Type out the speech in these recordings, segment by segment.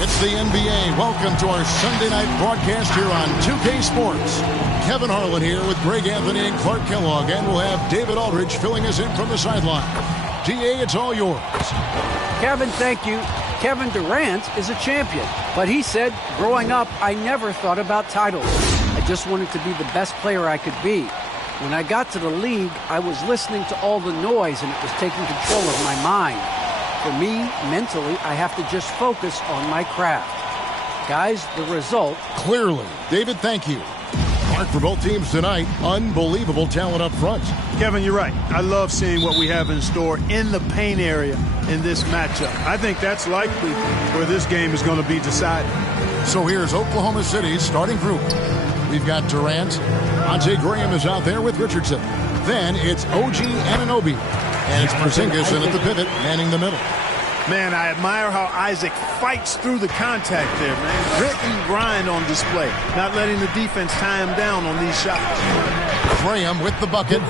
It's the NBA. Welcome to our Sunday night broadcast here on 2K Sports. Kevin Harlan here with Greg Anthony and Clark Kellogg, and we'll have David Aldridge filling us in from the sideline. DA, it's all yours. Kevin, thank you. Kevin Durant is a champion, but he said, growing up, I never thought about titles. I just wanted to be the best player I could be. When I got to the league, I was listening to all the noise, and it was taking control of my mind. For me, mentally, I have to just focus on my craft. Guys, the result... Clearly. David, thank you. Mark, for both teams tonight, unbelievable talent up front. Kevin, you're right. I love seeing what we have in store in the paint area in this matchup. I think that's likely where this game is going to be decided. So here's Oklahoma City's starting group. We've got Durant. Andre Graham is out there with Richardson. Then it's OG Anunoby. And it's Porzingis in at the pivot, manning the middle. Man, I admire how Isaac fights through the contact there, man. Grit and grind on display, not letting the defense tie him down on these shots. Graham with the bucket.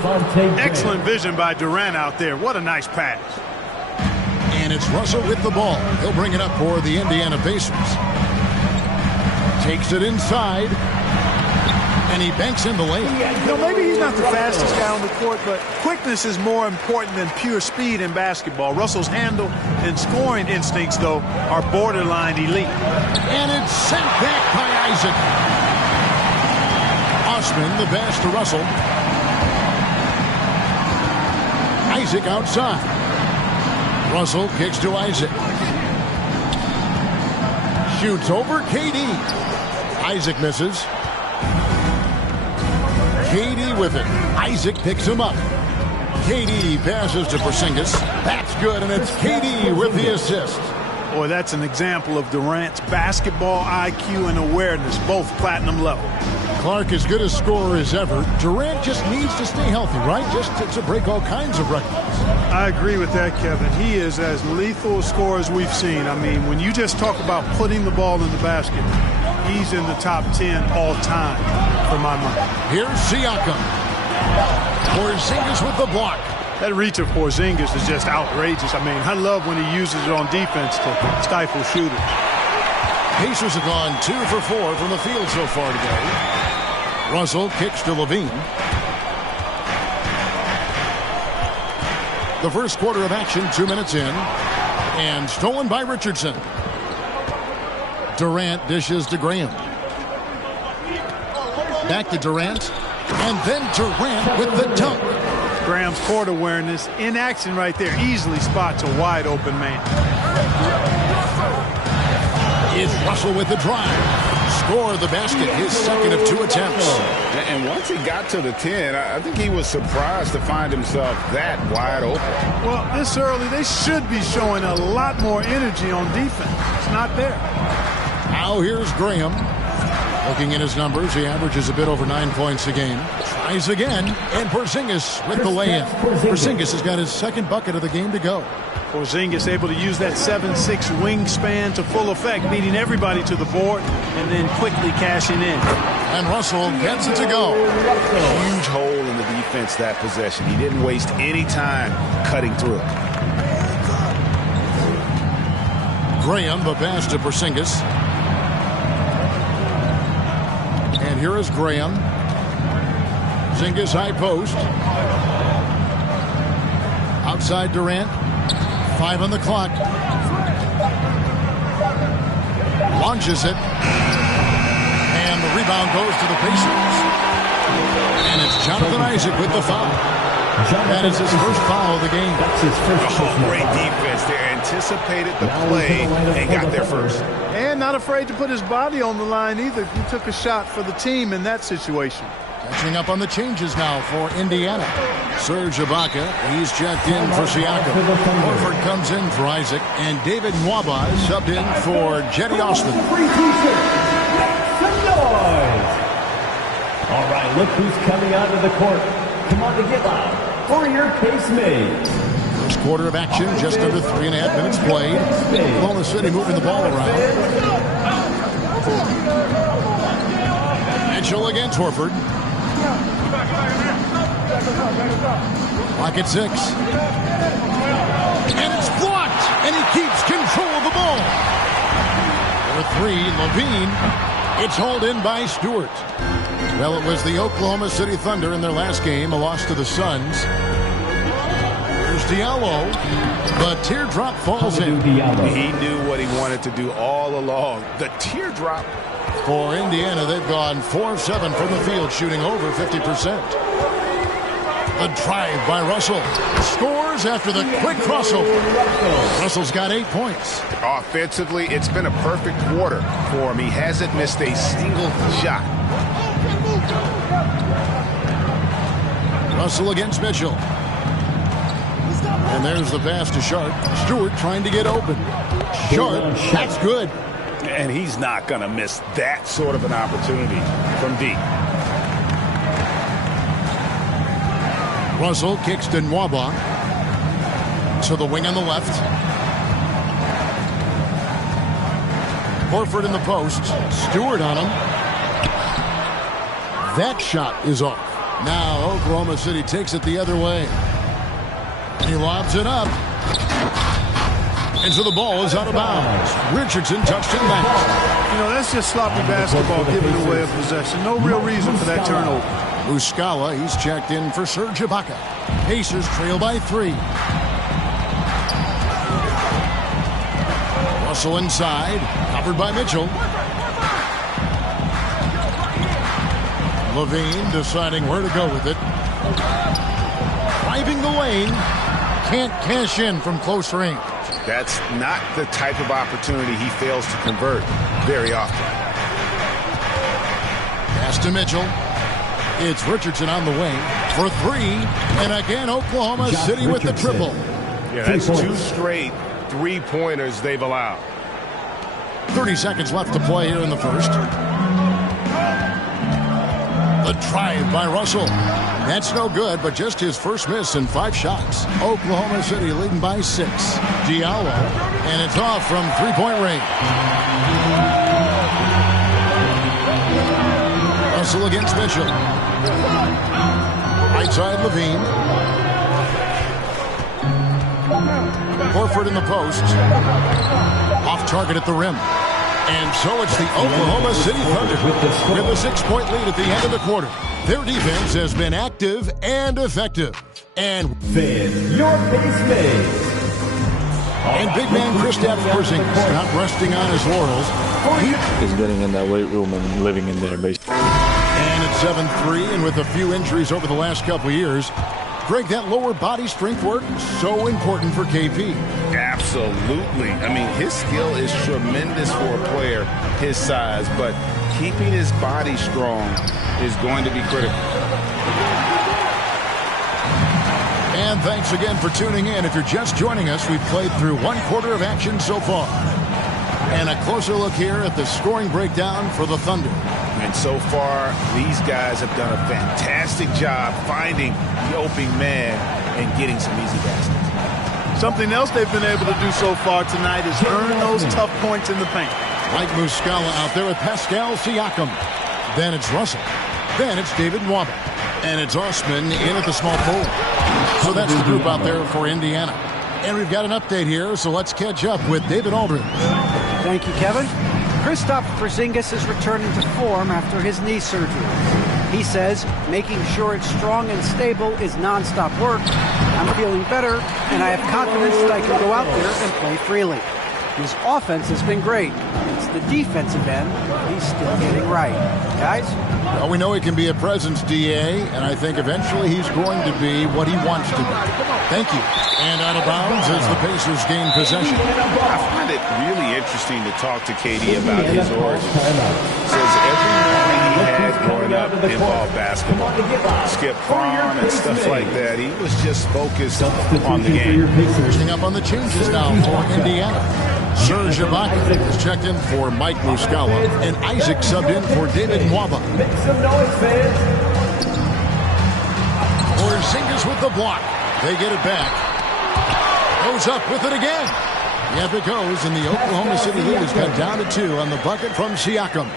Excellent vision by Durant out there. What a nice pass. And it's Russell with the ball. He'll bring it up for the Indiana Pacers. Takes it inside. And he banks in the lane. You know, maybe he's not the fastest guy on the court, but quickness is more important than pure speed in basketball. Russell's handle and scoring instincts, though, are borderline elite. And it's sent back by Isaac. Osman, the pass to Russell. Isaac outside. Russell kicks to Isaac. Shoots over KD. Isaac misses. KD with it. Isaac picks him up. KD passes to Porzingis. That's good, and it's KD with the assist. Boy, that's an example of Durant's basketball IQ and awareness, both platinum level. Clark, as good a scorer as ever. Durant just needs to stay healthy, right? Just to break all kinds of records. I agree with that, Kevin. He is as lethal a scorer as we've seen. I mean, when you just talk about putting the ball in the basket, he's in the top 10 all time for my money. Here's Siakam. Porzingis with the block. That reach of Porzingis is just outrageous. I mean, I love when he uses it on defense to stifle shooters. Pacers have gone 2 for 4 from the field so far today. Russell kicks to Levine. The first quarter of action, 2 minutes in. And stolen by Richardson. Durant dishes to Graham. Back to Durant. And then Durant with the dunk. Graham's court awareness in action right there. Easily spots a wide open man. Is Russell with the drive. Score the basket, his second of 2 attempts. And once he got to the 10, I think he was surprised to find himself that wide open. Well, this early, they should be showing a lot more energy on defense. It's not there. Now here's Graham. Looking at his numbers, he averages a bit over 9 points a game. Tries again, and Porzingis with the lay-in. Porzingis has got his second bucket of the game to go. Porzingis able to use that 7'6" wingspan to full effect, beating everybody to the board and then quickly cashing in. And Russell gets it to go. Huge hole in the defense that possession. He didn't waste any time cutting through. Graham, the pass to Porzingis. And here is Graham. Porzingis high post. Outside Durant. 5 on the clock. Launches it. And the rebound goes to the Pacers. And it's Jonathan Isaac with the foul. That is his first foul of the game. That's his first great defense. They anticipated the play and got there first. And not afraid to put his body on the line either. He took a shot for the team in that situation. Catching up on the changes now for Indiana. Serge Ibaka, he's checked in for Siakam. Horford comes in for Isaac. And David Nwaba is subbed in for Jetty Osman. All right, look who's coming out of the court. Come on to get loud for your case made. First quarter of action, just under 3.5 minutes played. Oklahoma City moving the ball around. Mitchell against Horford. Clock at 6. And it's blocked. And he keeps control of the ball. three. Levine. It's hauled in by Stewart. Well, it was the Oklahoma City Thunder in their last game, a loss to the Suns. Here's Diallo. The teardrop falls in. He knew what he wanted to do all along. The teardrop. For Indiana, they've gone 4 of 7 from the field, shooting over 50%. The drive by Russell. Scores after the quick crossover. Russell's got 8 points. Offensively, it's been a perfect quarter for him. He hasn't missed a single shot. Russell against Mitchell. And there's the pass to Sharp. Stewart trying to get open. Sharp, that's good. And he's not going to miss that sort of an opportunity from deep. Russell kicks to Nwaba. To the wing on the left. Horford in the post. Stewart on him. That shot is off. Now Oklahoma City takes it the other way. He lobs it up. And so the ball is out of bounds. Richardson touched it last. You know, that's just sloppy basketball giving away a possession. No real reason for that turnover. Muscala, he's checked in for Serge Ibaka. Pacers trail by 3. Russell inside, covered by Mitchell. Levine deciding where to go with it. Driving the lane. Can't cash in from close range. That's not the type of opportunity he fails to convert very often. Pass to Mitchell. It's Richardson on the wing for 3. And again, Oklahoma City with the triple. Yeah, that's 2 straight 3-pointers they've allowed. 30 seconds left to play here in the first. The drive by Russell. That's no good, but just his first miss in 5 shots. Oklahoma City leading by 6. Diallo, and it's off from 3-point range. Russell against Mitchell. Right side, Levine. Horford in the post. Off target at the rim. And so it's the Oklahoma City Thunder with a 6-point lead at the end of the quarter. Their defense has been active and effective. And your base mates. And big man Kristaps Porzingis not resting on his laurels. He's getting in that weight room and living in there, basically. And at 7'3", and with a few injuries over the last couple of years, Greg, that lower body strength work so important for KP. Absolutely. I mean, his skill is tremendous for a player his size, but keeping his body strong is going to be critical. And thanks again for tuning in. If you're just joining us, we've played through 1 quarter of action so far. And a closer look here at the scoring breakdown for the Thunder. And so far, these guys have done a fantastic job finding the opening man and getting some easy baskets. Something else they've been able to do so far tonight is earn those tough points in the paint. Mike Muscala out there with Pascal Siakam. Then it's Russell. Then it's David Nwaba. And it's Osman in at the small forward. So that's the group out there for Indiana. And we've got an update here, so let's catch up with David Aldridge. Thank you, Kevin. Kristaps Porzingis is returning to form after his knee surgery. He says making sure it's strong and stable is nonstop work. I'm feeling better, and I have confidence that I can go out there and play freely. His offense has been great. It's the defensive end he's still getting right. Guys? Well, we know he can be a presence, DA, and I think eventually he's going to be what he wants to be. Thank you. And out of bounds as the Pacers gain possession. I find it really interesting to talk to KD about his origins. Says every morning he had growing up involved basketball. Skip prom and stuff like that. He was just focused on the game. Finishing up on the changes now for Indiana. Serge Ibaka is checked in for Mike Muscala, and Isaac subbed in for David Nwaba. Make some noise, fans. Porzingis with the block. They get it back. Goes up with it again. Yep, it goes, and the Oklahoma City lead is cut down to 2 on the bucket from Siakam.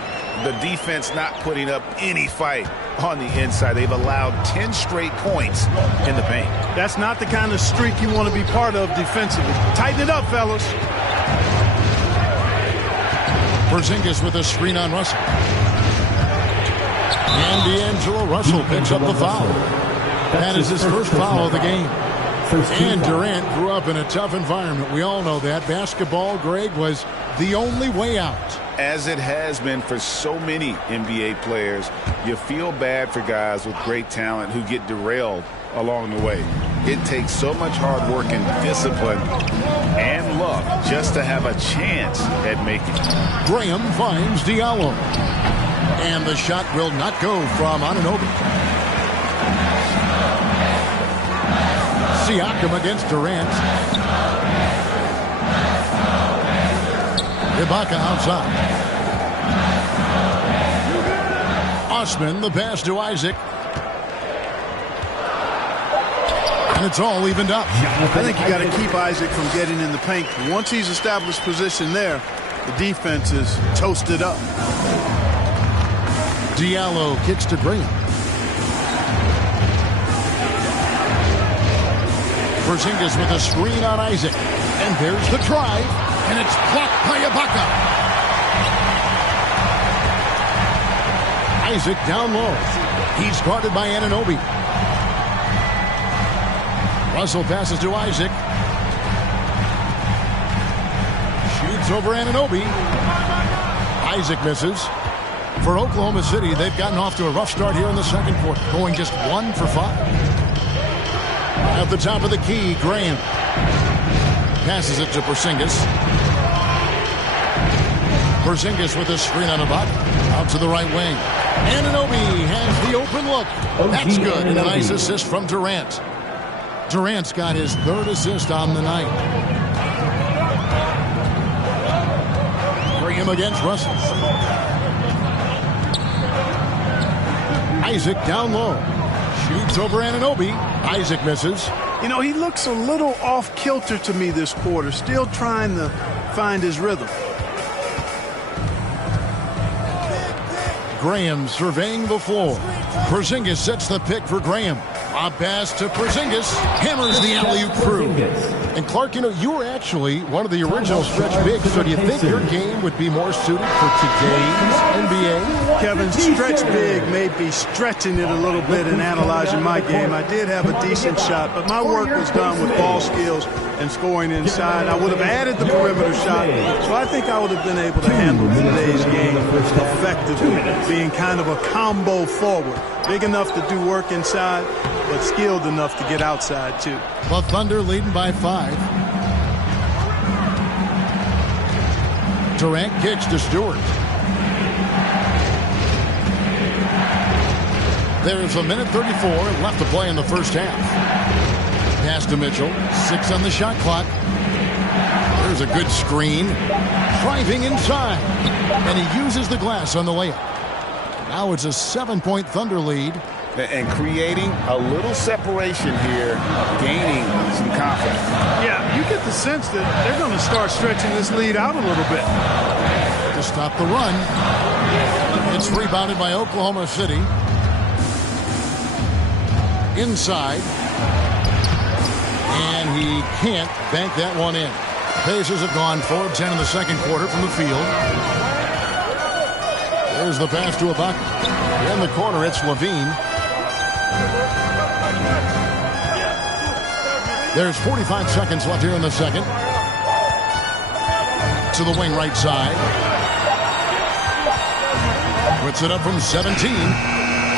The defense not putting up any fight on the inside. They've allowed 10 straight points in the paint. That's not the kind of streak you want to be part of defensively. Tighten it up, fellas. Porzingis with a screen on Russell. And D'Angelo Russell picks up the foul. That is his first foul of the game. And Durant grew up in a tough environment. We all know that. Basketball, Greg, was the only way out. As it has been for so many NBA players, you feel bad for guys with great talent who get derailed along the way. It takes so much hard work and discipline and luck just to have a chance at making it. Graham finds Diallo. And the shot will not go from Anunoby. Siakam against Durant. Ibaka outside. Osman, the pass to Isaac. And it's all evened up. I think you got to keep Isaac from getting in the paint. Once he's established position there, the defense is toasted up. Diallo kicks to Graham. Porzingis with a screen on Isaac. And there's the drive. And it's blocked by Ibaka. Isaac down low. He's guarded by Anunoby. Russell passes to Isaac. Shoots over Anunoby. Isaac misses. For Oklahoma City, they've gotten off to a rough start here in the second quarter, going just 1 for 5. At the top of the key, Graham passes it to Porzingis. Porzingis with a screen on Ibaka. Out to the right wing. Anunoby has the open look. That's good. And a nice assist from Durant. Durant's got his 3rd assist on the night. Graham against Russell. Isaac down low. Shoots over Anunoby. Isaac misses. You know, he looks a little off kilter to me this quarter. Still trying to find his rhythm. Graham surveying the floor. Porzingis sets the pick for Graham. A pass to Porzingis. Hammers the alley-oop through. And Clark, you know, you were actually one of the original stretch bigs, so do you think your game would be more suited for today's NBA? Kevin, stretch big may be stretching it a little bit and analyzing my game. I did have a decent shot, but my work was done with ball skills and scoring inside. I would have added the perimeter shot, so I think I would have been able to handle today's game effectively, being kind of a combo forward. Big enough to do work inside, but skilled enough to get outside, too. The Thunder leading by 5. Durant kicks to Stewart. There's a minute 34 left to play in the first half. Pass to Mitchell. 6 on the shot clock. There's a good screen. Driving inside. And he uses the glass on the layup. Now it's a 7-point Thunder lead. And creating a little separation here, gaining some confidence. Yeah, you get the sense that they're going to start stretching this lead out a little bit. To stop the run. It's rebounded by Oklahoma City. Inside. And he can't bank that one in. Pacers have gone 4-10 in the second quarter from the field. There's the pass to Ibaka. In the corner, it's Levine. There's 45 seconds left here in the second. To the wing right side. Puts it up from 17.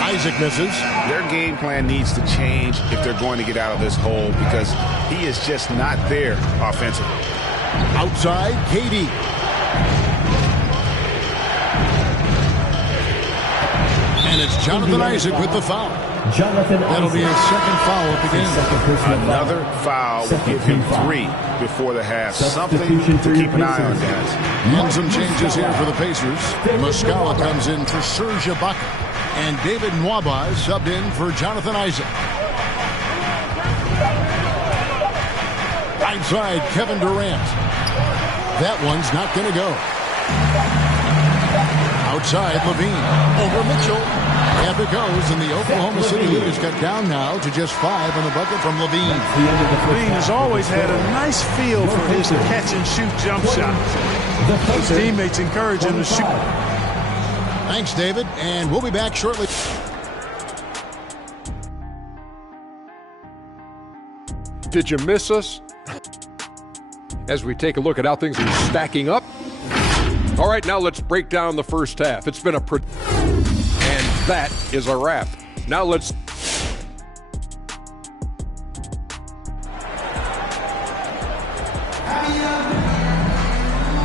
Isaac misses. Their game plan needs to change if they're going to get out of this hole because he is just not there offensively. Outside, KD. And it's Jonathan Isaac with the foul. That'll be his second foul of the game. Another foul will give him 3 before the half. Something to keep an eye on, guys. And some changes here for the Pacers. Muscala comes in for Serge Ibaka. And David Nwaba is subbed in for Jonathan Isaac. Right side, Kevin Durant. That one's not going to go. Outside, Levine. Over Mitchell. Up it goes, and the Oklahoma City lead is cut down now to just 5 on the bucket from Levine. Levine has always had a nice feel for his catch-and-shoot jump shot. His teammates encourage him to shoot. Thanks, David, and we'll be back shortly. Did you miss us? As we take a look at how things are stacking up. All right, now let's break down the first half. It's been and that is a wrap. Now let's...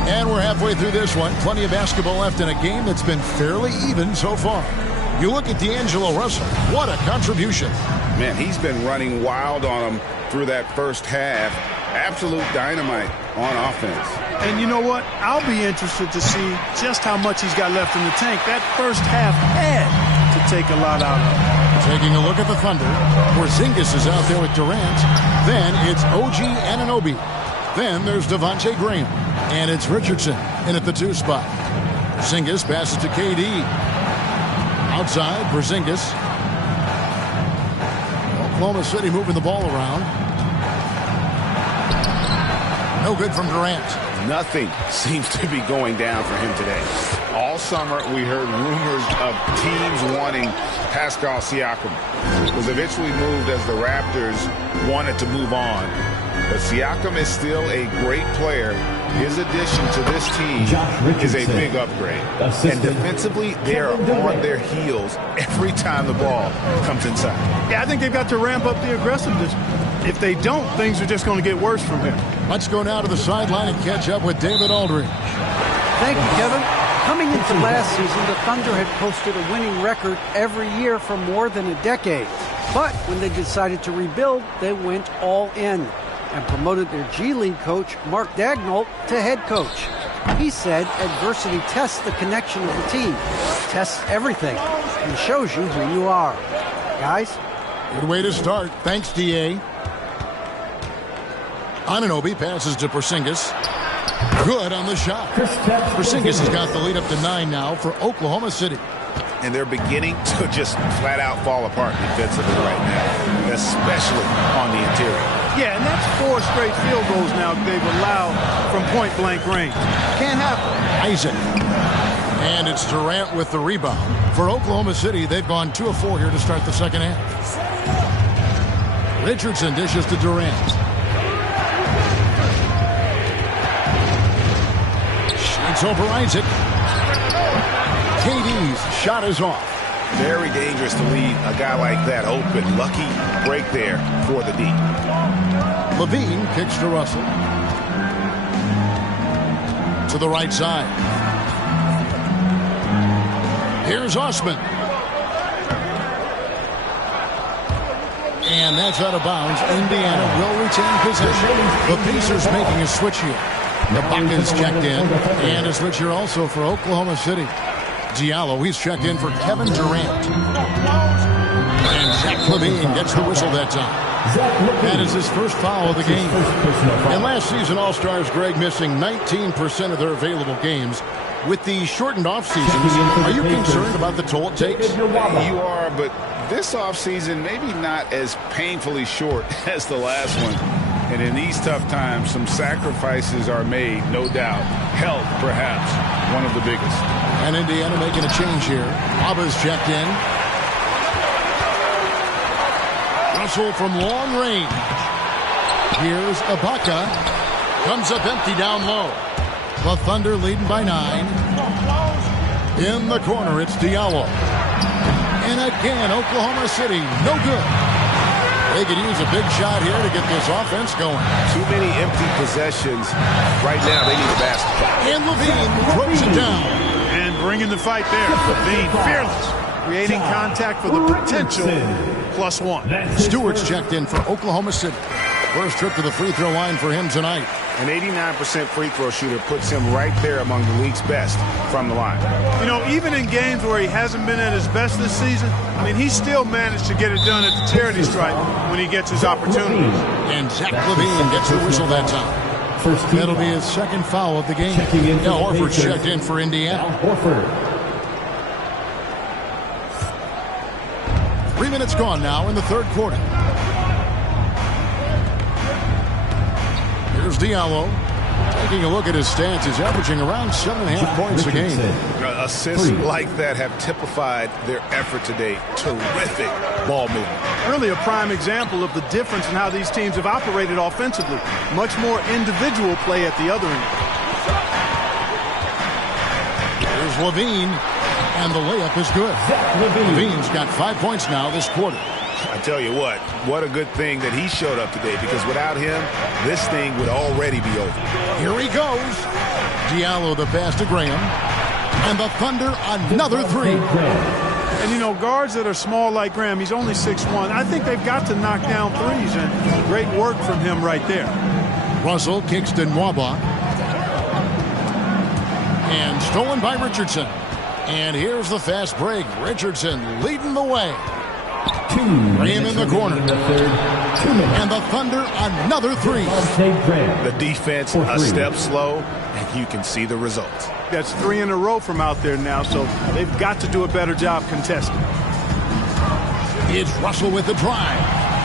And we're halfway through this one. Plenty of basketball left in a game that's been fairly even so far. You look at D'Angelo Russell. What a contribution. Man, he's been running wild on him through that first half. Absolute dynamite on offense. And you know what? I'll be interested to see just how much he's got left in the tank. That first half had to take a lot out of him. Taking a look at the Thunder. Porzingis is out there with Durant. Then it's OG Anunoby. Then there's Devontae Graham. And it's Richardson in at the 2 spot. Porzingis passes to KD. Outside, Porzingis. Oklahoma City moving the ball around. No good from Durant. Nothing seems to be going down for him today. All summer, we heard rumors of teams wanting Pascal Siakam. It was eventually moved as the Raptors wanted to move on. But Siakam is still a great player. His addition to this team is a big upgrade. And defensively, they are on their heels every time the ball comes inside. Yeah, I think they've got to ramp up the aggressiveness. If they don't, things are just going to get worse from here. Let's go now to the sideline and catch up with David Aldridge. Thank you, Kevin. Coming into last season, the Thunder had posted a winning record every year for more than a decade. But when they decided to rebuild, they went all in and promoted their G League coach, Mark Daigneault, to head coach. He said adversity tests the connection of the team, tests everything, and shows you who you are. Guys? Good way to start. Thanks, D.A. Anunoby passes to Porzingis. Good on the shot. Porzingis has got the lead up to 9 now for Oklahoma City. And they're beginning to just flat out fall apart defensively right now, especially on the interior. Yeah, and that's 4 straight field goals now they've allowed from point-blank range. Can't happen. Isaac. And it's Durant with the rebound. For Oklahoma City, they've gone 2 of 4 here to start the second half. Richardson dishes to Durant. Shoots over Isaac. KD's shot is off. Very dangerous to leave a guy like that open. Lucky break there for the D. Levine kicks to Russell. To the right side. Here's Osman. And that's out of bounds. Indiana will retain possession. The Pacers making a switch here. Ibaka's checked in. And a switch here also for Oklahoma City. Diallo, he's checked in for Kevin Durant. And Zach LaVine gets the whistle that time. That is his first foul of the game. And last season, All-Stars Greg missing 19% of their available games. With the shortened offseasons, are you concerned about the toll it takes? You are, but this offseason maybe not as painfully short as the last one. And in these tough times, some sacrifices are made, no doubt. Health, perhaps, one of the biggest. And Indiana making a change here. Abba's checked in. Russell from long range. Here's Ibaka. Comes up empty down low. The Thunder leading by 9. In the corner, it's Diallo. And again, Oklahoma City, no good. They could use a big shot here to get this offense going. Too many empty possessions. Right now, they need a basket. And Levine throws it down. And bringing the fight there. Levine, fearless. Creating contact for the potential +1. Stewart's checked in for Oklahoma City. First trip to the free throw line for him tonight. An 89% free throw shooter puts him right there among the league's best from the line. You know, even in games where he hasn't been at his best this season, I mean, he still managed to get it done at the charity stripe when he gets his opportunities. And Zach LaVine gets the whistle that time. That'll be his second foul of the game. Al Horford's checked in for Indiana. 3 minutes gone now in the third quarter. Here's Diallo. Taking a look at his stats, he's averaging around 7.5 points a game. Assists like that have typified their effort today. Terrific ball movement. Really a prime example of the difference in how these teams have operated offensively. Much more individual play at the other end. Here's LaVine, and the layup is good. LaVine's got 5 points now this quarter. I tell you what a good thing that he showed up today, because without him, this thing would already be over. Here he goes. Diallo the pass to Graham. And the Thunder, another three. And, you know, guards that are small like Graham, he's only 6'1". I think they've got to knock down threes, and great work from him right there. Russell kicks to Nwaba. And stolen by Richardson. And here's the fast break. Richardson leading the way. Graham in the corner. And the Thunder, another three. The defense a step slow, and you can see the results. That's 3 in a row from out there now, so they've got to do a better job contesting. It's Russell with the drive.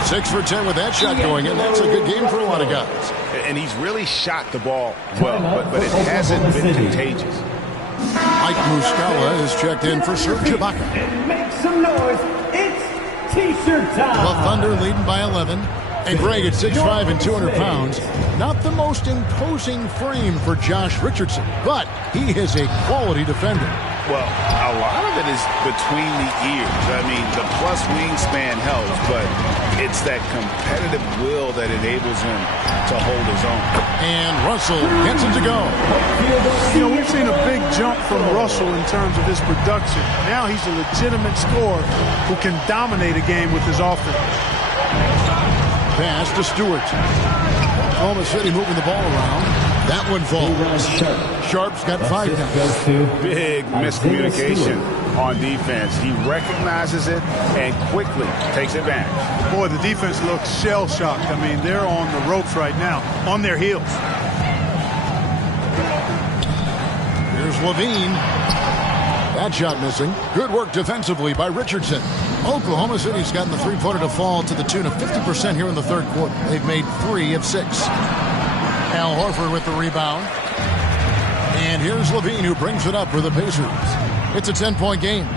6 for 10 with that shot going, and that's a good game for a lot of guys. And he's really shot the ball well, but it hasn't been contagious. Mike Muscala is checked in for Serge Ibaka. Make some noise. It's T-shirt time. The Thunder leading by 11. And Greg at 6'5" and 200 pounds. Not the most imposing frame for Josh Richardson, but he is a quality defender. Well, a lot of it is between the ears. I mean, the plus wingspan helps, but it's that competitive will that enables him to hold his own. And Russell gets it to go. You know, we've seen a big jump from Russell in terms of his production. Now he's a legitimate scorer who can dominate a game with his offense. Pass to Stewart. Oklahoma City moving the ball around. That one falls. Sharp's got 5 now. Big miscommunication on defense. He recognizes it and quickly takes advantage. Boy, the defense looks shell-shocked. I mean, they're on the ropes right now, on their heels. Here's LaVine. That shot missing. Good work defensively by Richardson. Oklahoma City's gotten the three-pointer to fall to the tune of 50% here in the third quarter. They've made 3 of 6. Al Horford with the rebound. And here's LaVine, who brings it up for the Pacers. It's a 10-point game.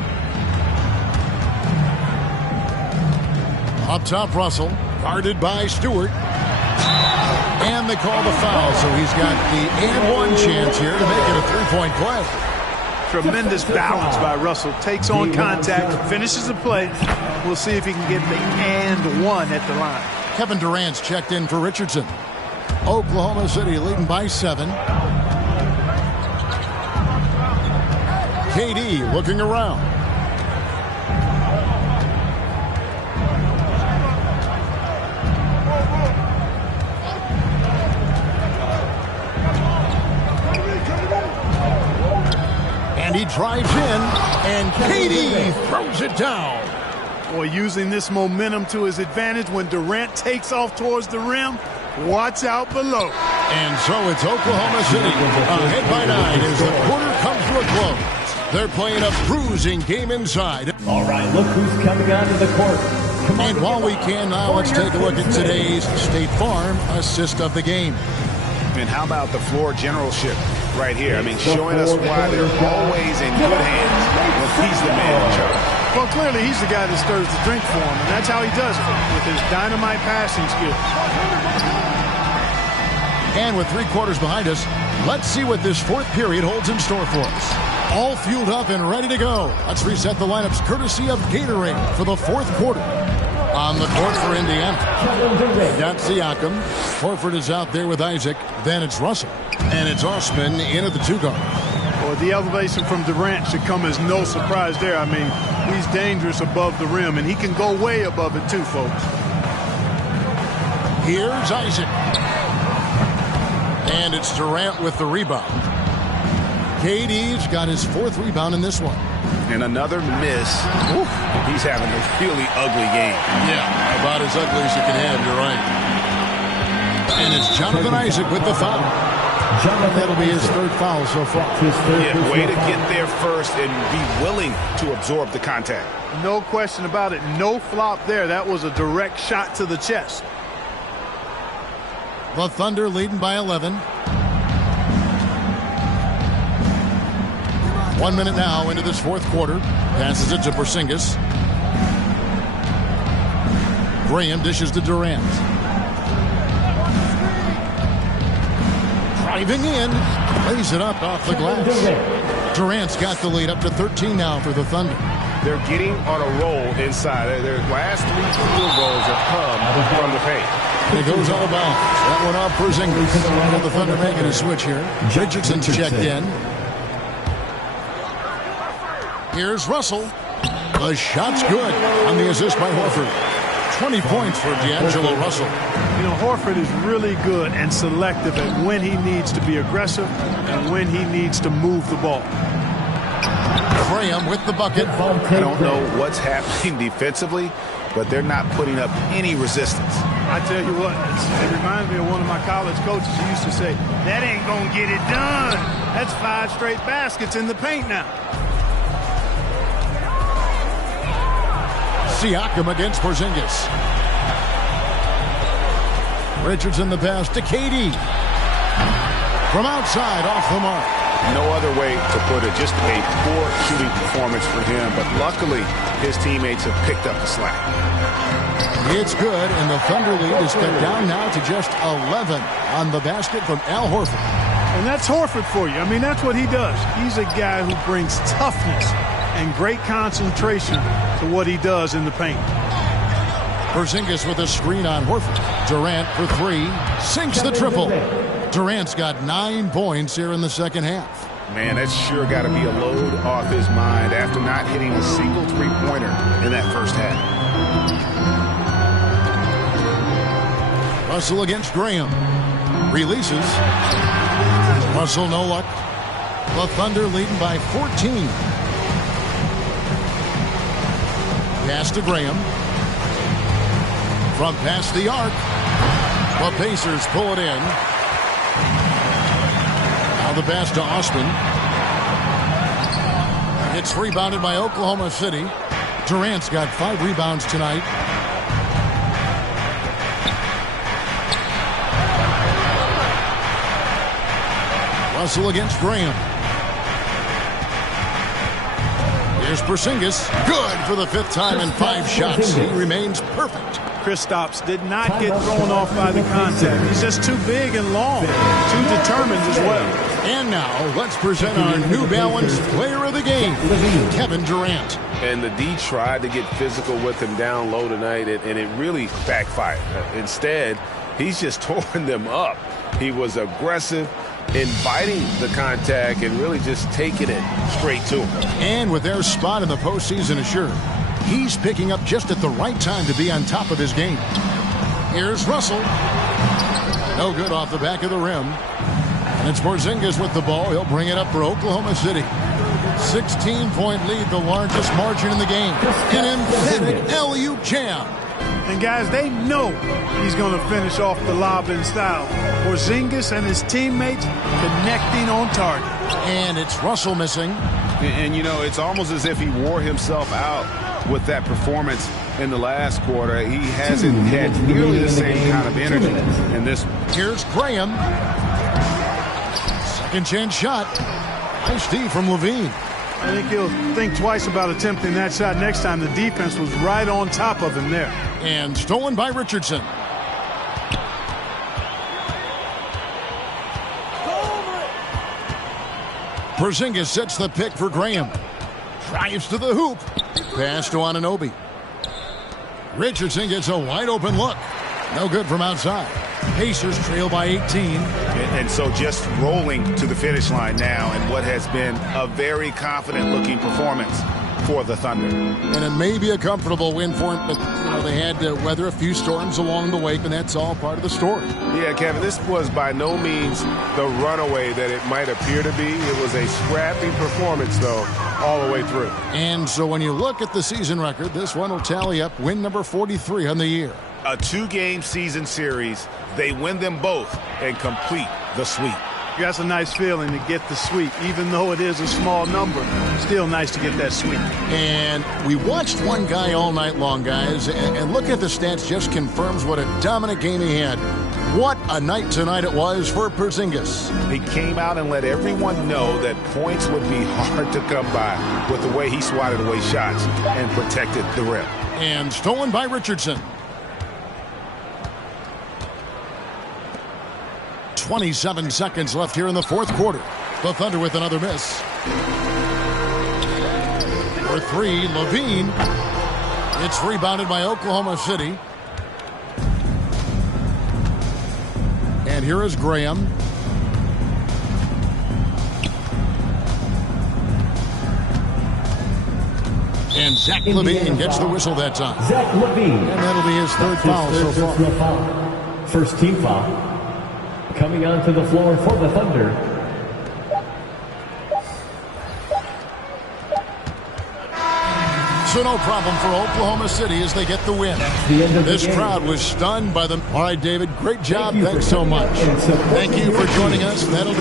Up top, Russell, guarded by Stewart. And they call the foul, so he's got the and-one chance here to make it a three-point play. Tremendous balance by Russell. Takes on contact, finishes the play. We'll see if he can get the and one at the line. Kevin Durant's checked in for Richardson. Oklahoma City leading by 7. KD looking around. And he drives in, and KD throws it down. Boy, using this momentum to his advantage when Durant takes off towards the rim. Watch out below. And so it's Oklahoma City ahead by 9 as the quarter comes to a close. They're playing a bruising game inside. All right, look who's coming onto the court. And while we can now, let's take a look at today's State Farm assist of the game. And how about the floor generalship right here? I mean, showing us why they're always in good hands when he's the man in charge. Well, clearly he's the guy that stirs the drink for him, and that's how he does it, with his dynamite passing skill. And with 3 quarters behind us, let's see what this fourth period holds in store for us. All fueled up and ready to go. Let's reset the lineups courtesy of Gatorade for the fourth quarter. On the court for Indiana, got Siakam. Horford is out there with Isaac. Then it's Russell. And it's Osman in at the 2 guard. Well, the elevation from Durant should come as no surprise there. I mean, he's dangerous above the rim, and he can go way above it too, folks. Here's Isaac. And it's Durant with the rebound. KD's got his 4th rebound in this one. And another miss. Oof, he's having a really ugly game. Yeah, about as ugly as you can have, you're right. And it's Jonathan Isaac with the foul. That'll be his 3rd foul so far. Yeah, way to get there first and be willing to absorb the contact. No question about it. No flop there. That was a direct shot to the chest. The Thunder leading by 11. 1 minute now into this fourth quarter. Passes it to Porzingis. Graham dishes to Durant. Driving in. Lays it up off the glass. Durant's got the lead up to 13 now for the Thunder. They're getting on a roll inside. Their last 3 field goals have come from the paint. It goes out of bounds. That one off Porzingis. The Thunder making a switch here. Richardson checked in. Here's Russell. The shot's good on the assist by Horford. 20 points for D'Angelo Russell. You know, Horford is really good and selective at when he needs to be aggressive and when he needs to move the ball. Graham with the bucket. I don't know what's happening defensively, but they're not putting up any resistance. I tell you what, it reminds me of one of my college coaches who used to say, that ain't going to get it done. That's 5 straight baskets in the paint now. Siakam against Porzingis. Richardson the pass to KD. From outside, off the mark. No other way to put it. Just a poor shooting performance for him. But luckily, his teammates have picked up the slack. It's good, and the Thunder lead is cut down now to just 11 on the basket from Al Horford. And that's Horford for you. I mean, that's what he does. He's a guy who brings toughness and great concentration to what he does in the paint. Porzingis with a screen on Horford. Durant for 3. Sinks the triple. Durant's got 9 points here in the second half. Man, that's sure got to be a load off his mind after not hitting a single three-pointer in that first half. Russell against Graham. Releases. Russell no luck. The Thunder leading by 14. Pass to Graham. From past the arc. The Pacers pull it in. Now the pass to Austin. It's rebounded by Oklahoma City. Durant's got 5 rebounds tonight. Russell against Graham. Here's Porzingis. Good for the 5th time in 5 shots. He remains perfect. Kristaps did not get thrown off by the contact. He's just too big and long, too determined as well. And now let's present our New Balance Player of the Game, Kevin Durant. And the D tried to get physical with him down low tonight, and it really backfired. Instead, he's just tore them up. He was aggressive, inviting the contact, and really just taking it straight to him. And with their spot in the postseason assured, he's picking up just at the right time to be on top of his game. Here's Russell. No good off the back of the rim. And it's Porzingis with the ball. He'll bring it up for Oklahoma City. 16-point lead, the largest margin in the game. An emphatic alley-oop jam. And guys, they know he's going to finish off the lob in style. Porzingis and his teammates connecting on target. And it's Russell missing. And you know, it's almost as if he wore himself out with that performance in the last quarter. He hasn't had nearly the same kind of energy in this one. Here's Graham. Second chance shot. Nice D from Levine. I think he'll think twice about attempting that shot next time. The defense was right on top of him there. And stolen by Richardson. Porzingis sets the pick for Graham. Drives to the hoop. Pass to Anunoby. Richardson gets a wide open look. No good from outside. Pacers trail by 18. And so just rolling to the finish line now in what has been a very confident-looking performance for the Thunder. And it may be a comfortable win for him, but you know, they had to weather a few storms along the way, and that's all part of the story. Yeah, Kevin, this was by no means the runaway that it might appear to be. It was a scrappy performance, though, all the way through. And so when you look at the season record, this one will tally up win number 43 on the year. A 2-game season series. They win them both and complete the sweep. That's a nice feeling to get the sweep, even though it is a small number. Still nice to get that sweep. And we watched one guy all night long, guys, and look at the stats, just confirms what a dominant game he had. What a night tonight it was for Porzingis. He came out and let everyone know that points would be hard to come by with the way he swatted away shots and protected the rim. And stolen by Richardson. 27 seconds left here in the fourth quarter. The Thunder with another miss. For three, Levine. It's rebounded by Oklahoma City. And here is Graham. And Zach LaVine gets the whistle that time. Zach LaVine. And that'll be his third foul so far. First team foul. Coming onto the floor for the Thunder. So no problem for Oklahoma City as they get the win. This crowd was stunned by them. All right, David, great job. Thanks so much. Thank you for joining us. That'll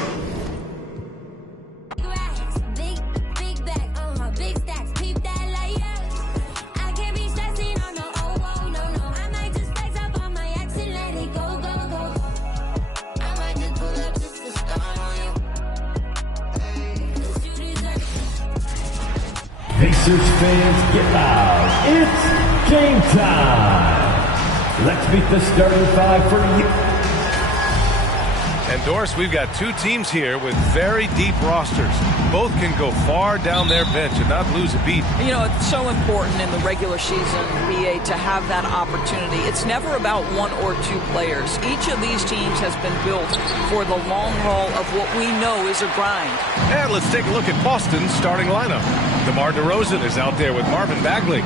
Pacers fans, get loud. It's game time. Let's beat the starting five for you. And Doris, we've got two teams here with very deep rosters. Both can go far down their bench and not lose a beat. You know, it's so important in the regular season, BA, to have that opportunity. It's never about one or two players. Each of these teams has been built for the long haul of what we know is a grind. And let's take a look at Boston's starting lineup. DeMar DeRozan is out there with Marvin Bagley.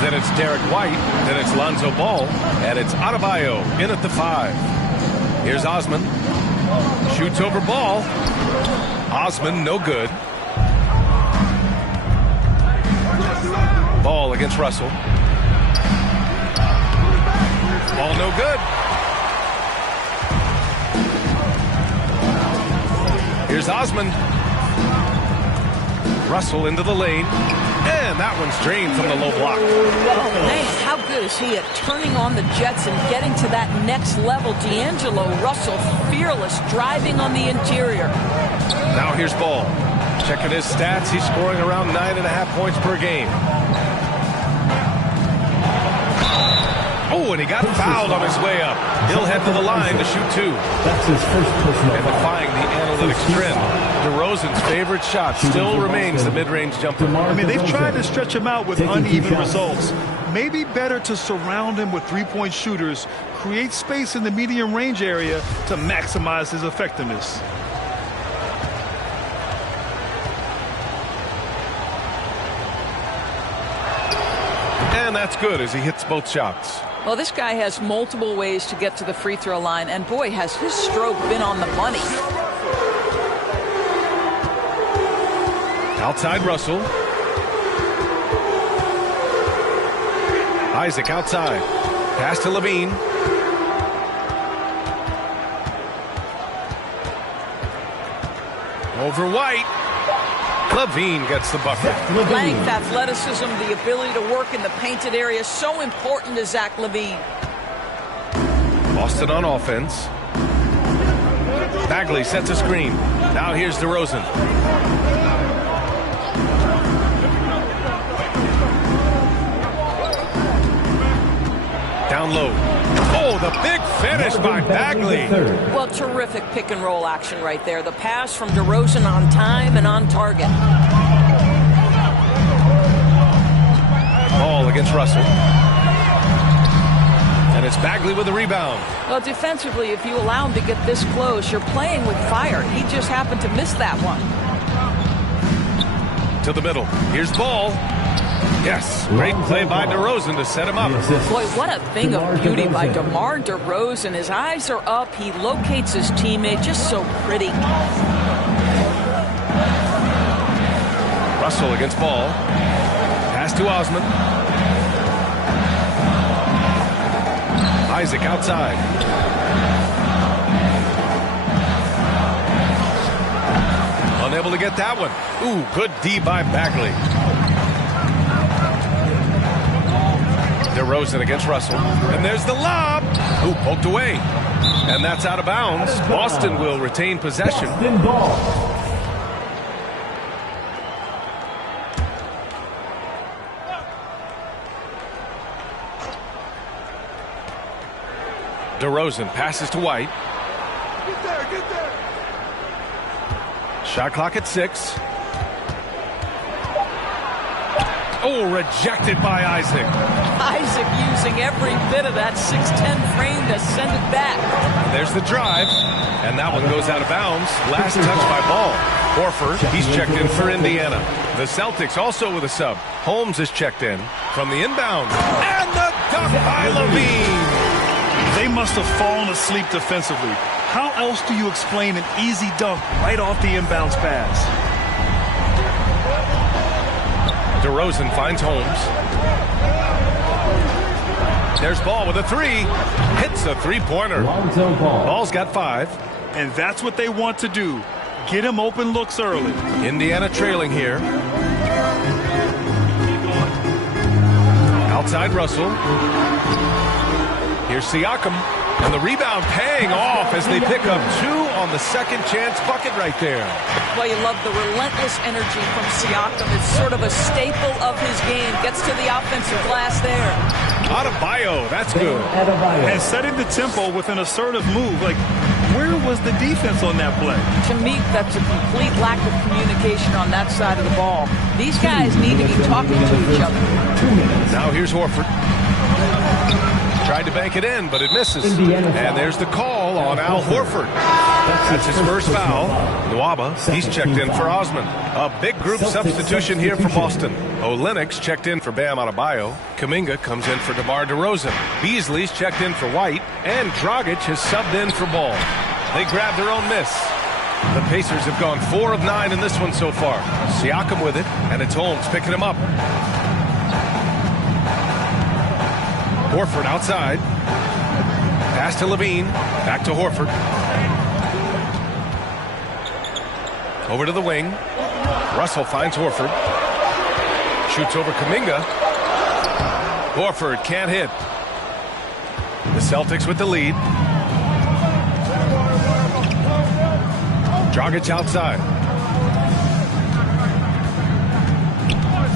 Then it's Derek White. Then it's Lonzo Ball. And it's Adebayo in at the 5. Here's Osman. Shoots over Ball. Osman, no good. Ball against Russell. Ball no good. Here's Osman. Russell into the lane. And that one's drained from the low block. Man, how good is he at turning on the Jets and getting to that next level? D'Angelo Russell, fearless, driving on the interior. Now here's Ball. Checking his stats, he's scoring around 9.5 points per game. Oh, and he got fouled on his way up. He'll head to the line to shoot 2. That's his first personal. And defying the analytics trend, DeRozan's favorite shot still remains the mid-range jumper. I mean, they've tried to stretch him out with uneven results. Maybe better to surround him with three-point shooters, create space in the medium range area to maximize his effectiveness. And that's good as he hits both shots. Well, this guy has multiple ways to get to the free throw line, and boy, has his stroke been on the money. Outside Russell. Isaac outside. Pass to Levine. Over White. Levine gets the bucket. Length, athleticism, the ability to work in the painted area, so important to Zach LaVine. Boston on offense. Bagley sets a screen. Now here's DeRozan. Down low. Oh, the big finish by Bagley. Well, terrific pick and roll action right there. The pass from DeRozan on time and on target. Ball against Russell. And it's Bagley with the rebound. Well, defensively, if you allow him to get this close, you're playing with fire. He just happened to miss that one. To the middle. Here's Ball. Yes, great play by DeRozan to set him up. Boy, what a thing of beauty by DeMar DeRozan. His eyes are up. He locates his teammate. Just so pretty. Russell against Ball. Pass to Osman. Isaac outside. Unable to get that one. Ooh, good D by Bagley. DeRozan against Russell. And there's the lob. Ooh, poked away. And that's out of bounds. Boston will retain possession. Boston ball. DeRozan passes to White. Get there. Shot clock at 6. Oh, rejected by Isaac. Isaac using every bit of that 6'10 frame to send it back. There's the drive, and that one goes out of bounds. Last touch by Ball. Horford, he's checked in for Indiana. The Celtics also with a sub. Holmes is checked in from the inbound. And the dunk by LaVine. They must have fallen asleep defensively. How else do you explain an easy dunk right off the inbounds pass? DeRozan finds Holmes. There's Ball with a 3. Hits a three-pointer. Ball's got 5. And that's what they want to do. Get him open looks early. Indiana trailing here. Outside Russell. Here's Siakam. And the rebound paying off as they pick up 2 on the second chance bucket right there. Well, you love the relentless energy from Siakam. It's sort of a staple of his game. Gets to the offensive glass there. Adebayo, that's good. And setting the tempo with an assertive move. Like, where was the defense on that play? To me, that's a complete lack of communication on that side of the ball. These guys need to be talking to each other. Now here's Horford. Tried to bank it in, but it misses. And there's the call on Al Horford. That's his first foul. Nwaba, he's checked in for Osman. A big group substitution here for Boston. Olenek's checked in for Bam Adebayo. Kuminga comes in for DeMar DeRozan. Beasley's checked in for White. And Dragic has subbed in for Ball. They grab their own miss. The Pacers have gone 4 of 9 in this one so far. Siakam with it, and it's Holmes picking him up. Horford outside. Pass to LaVine. Back to Horford. Over to the wing. Russell finds Horford. Shoots over Kuminga. Horford can't hit. The Celtics with the lead. Dragic outside.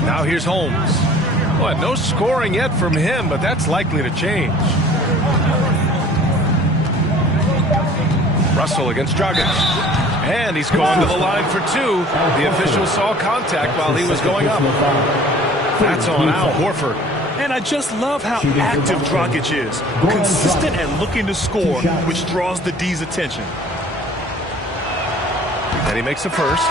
Now here's Holmes. Well, no scoring yet from him, but that's likely to change. Russell against Dragic. And he's going to the line for 2. The official saw contact while he was going up. That's on Al Horford. And I just love how active Dragic is. Consistent and looking to score, which draws the D's attention. And he makes a first.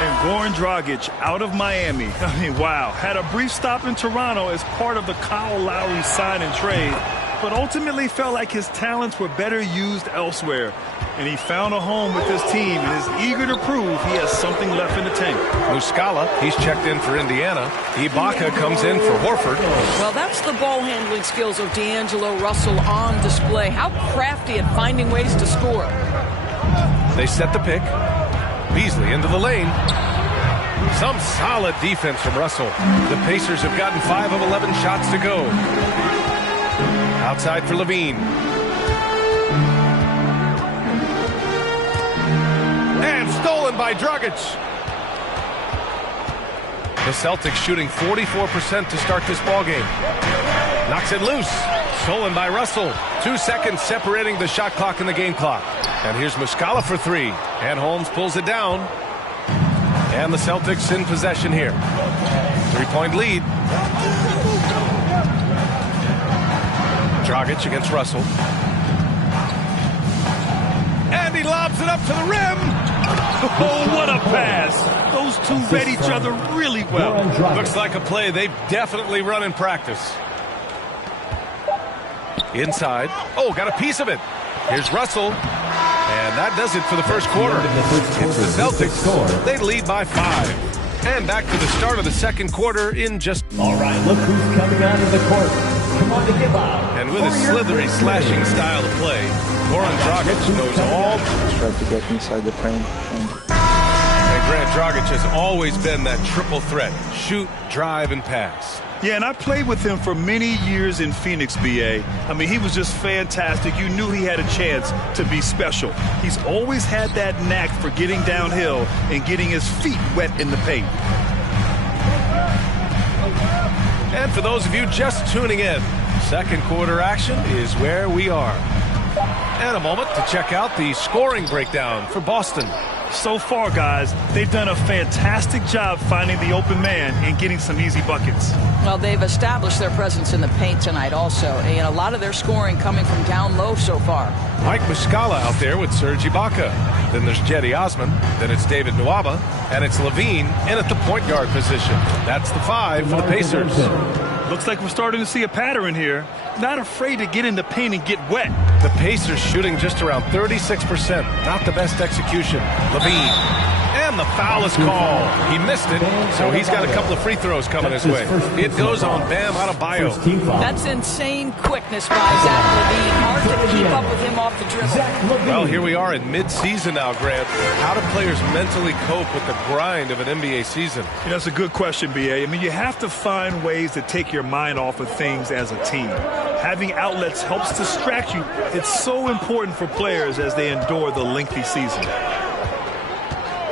And Goran Dragic out of Miami. I mean, wow. Had a brief stop in Toronto as part of the Kyle Lowry sign and trade, but ultimately felt like his talents were better used elsewhere. And he found a home with this team and is eager to prove he has something left in the tank. Muscala, he's checked in for Indiana. Ibaka comes in for Horford. Well, that's the ball handling skills of D'Angelo Russell on display. How crafty at finding ways to score. They set the pick. Beasley into the lane. Some solid defense from Russell. The Pacers have gotten 5 of 11 shots to go. Outside for LaVine. And stolen by Dragic. The Celtics shooting 44% to start this ballgame. Knocks it loose. Stolen by Russell. 2 seconds separating the shot clock and the game clock. And here's Muscala for 3. And Holmes pulls it down. And the Celtics in possession here. 3-point lead. Dragic against Russell. And he lobs it up to the rim. Oh, what a pass. Those two read each other really well. Looks like a play they've definitely run in practice. Inside. Oh, got a piece of it. Here's Russell. And that does it for the first quarter. It's the Celtics. They lead by 5. And back to the start of the second quarter in just... All right, look who's coming out of the court. Come on to give out. And with a slithery, slashing style of play, Goran Dragic knows all... Try to get inside the frame. And Grant Dragic has always been that triple threat. Shoot, drive, and pass. Yeah, and I played with him for many years in Phoenix, B.A. I mean, he was just fantastic. You knew he had a chance to be special. He's always had that knack for getting downhill and getting his feet wet in the paint. And for those of you just tuning in, second quarter action is where we are. And a moment to check out the scoring breakdown for Boston. So far, guys, they've done a fantastic job finding the open man and getting some easy buckets. Well, they've established their presence in the paint tonight also, and a lot of their scoring coming from down low so far. Mike Muscala out there with Serge Ibaka. Then there's Cedi Osman. Then it's David Nwaba. And it's LaVine in at the point guard position. That's the 5 for the Pacers. Looks like we're starting to see a pattern here. Not afraid to get in the paint and get wet. The Pacers shooting just around 36%. Not the best execution. LaVine. And the foul is called. He missed it, so he's got a couple of free throws coming his way. It goes on Bam Adebayo. That's insane quickness by Zach LaVine. Hard to keep up with him off the dribble. Well, here we are in mid-season now, Grant. How do players mentally cope with the grind of an NBA season? You know, that's a good question, B.A. I mean, you have to find ways to take your mind off of things as a team. Having outlets helps distract you. It's so important for players as they endure the lengthy season.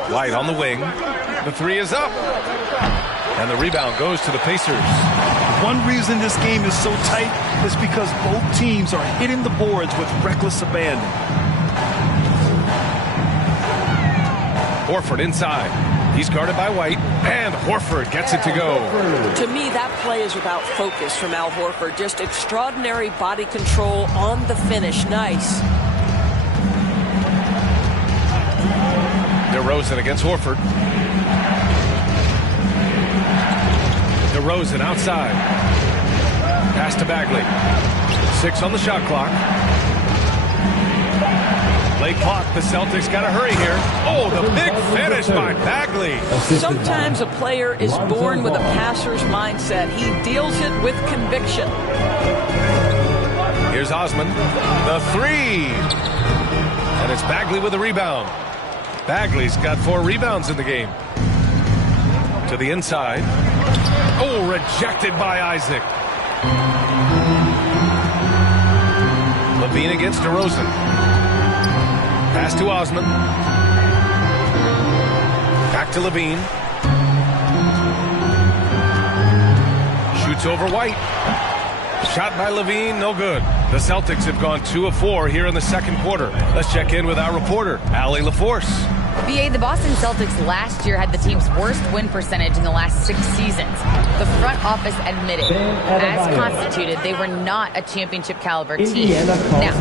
White on the wing. The 3 is up. And the rebound goes to the Pacers. One reason this game is so tight is because both teams are hitting the boards with reckless abandon. Horford inside. He's guarded by White. And Horford gets it to go. To me, that play is about focus from Al Horford. Just extraordinary body control on the finish. Nice. DeRozan against Horford. DeRozan outside. Pass to Bagley. 6 on the shot clock. Late clock. The Celtics got to hurry here. Oh, the big finish by Bagley. Sometimes a player is born with a passer's mindset. He deals it with conviction. Here's Osman. The 3. And it's Bagley with the rebound. Bagley's got 4 rebounds in the game. To the inside. Oh, rejected by Isaac. LaVine against DeRozan. Pass to Osman. Back to LaVine. Shoots over White. Shot by LaVine, no good. The Celtics have gone 2 of 4 here in the second quarter. Let's check in with our reporter, Allie LaForce. BA, the Boston Celtics last year had the team's worst win percentage in the last 6 seasons. The front office admitted, as constituted, they were not a championship caliber team. Now,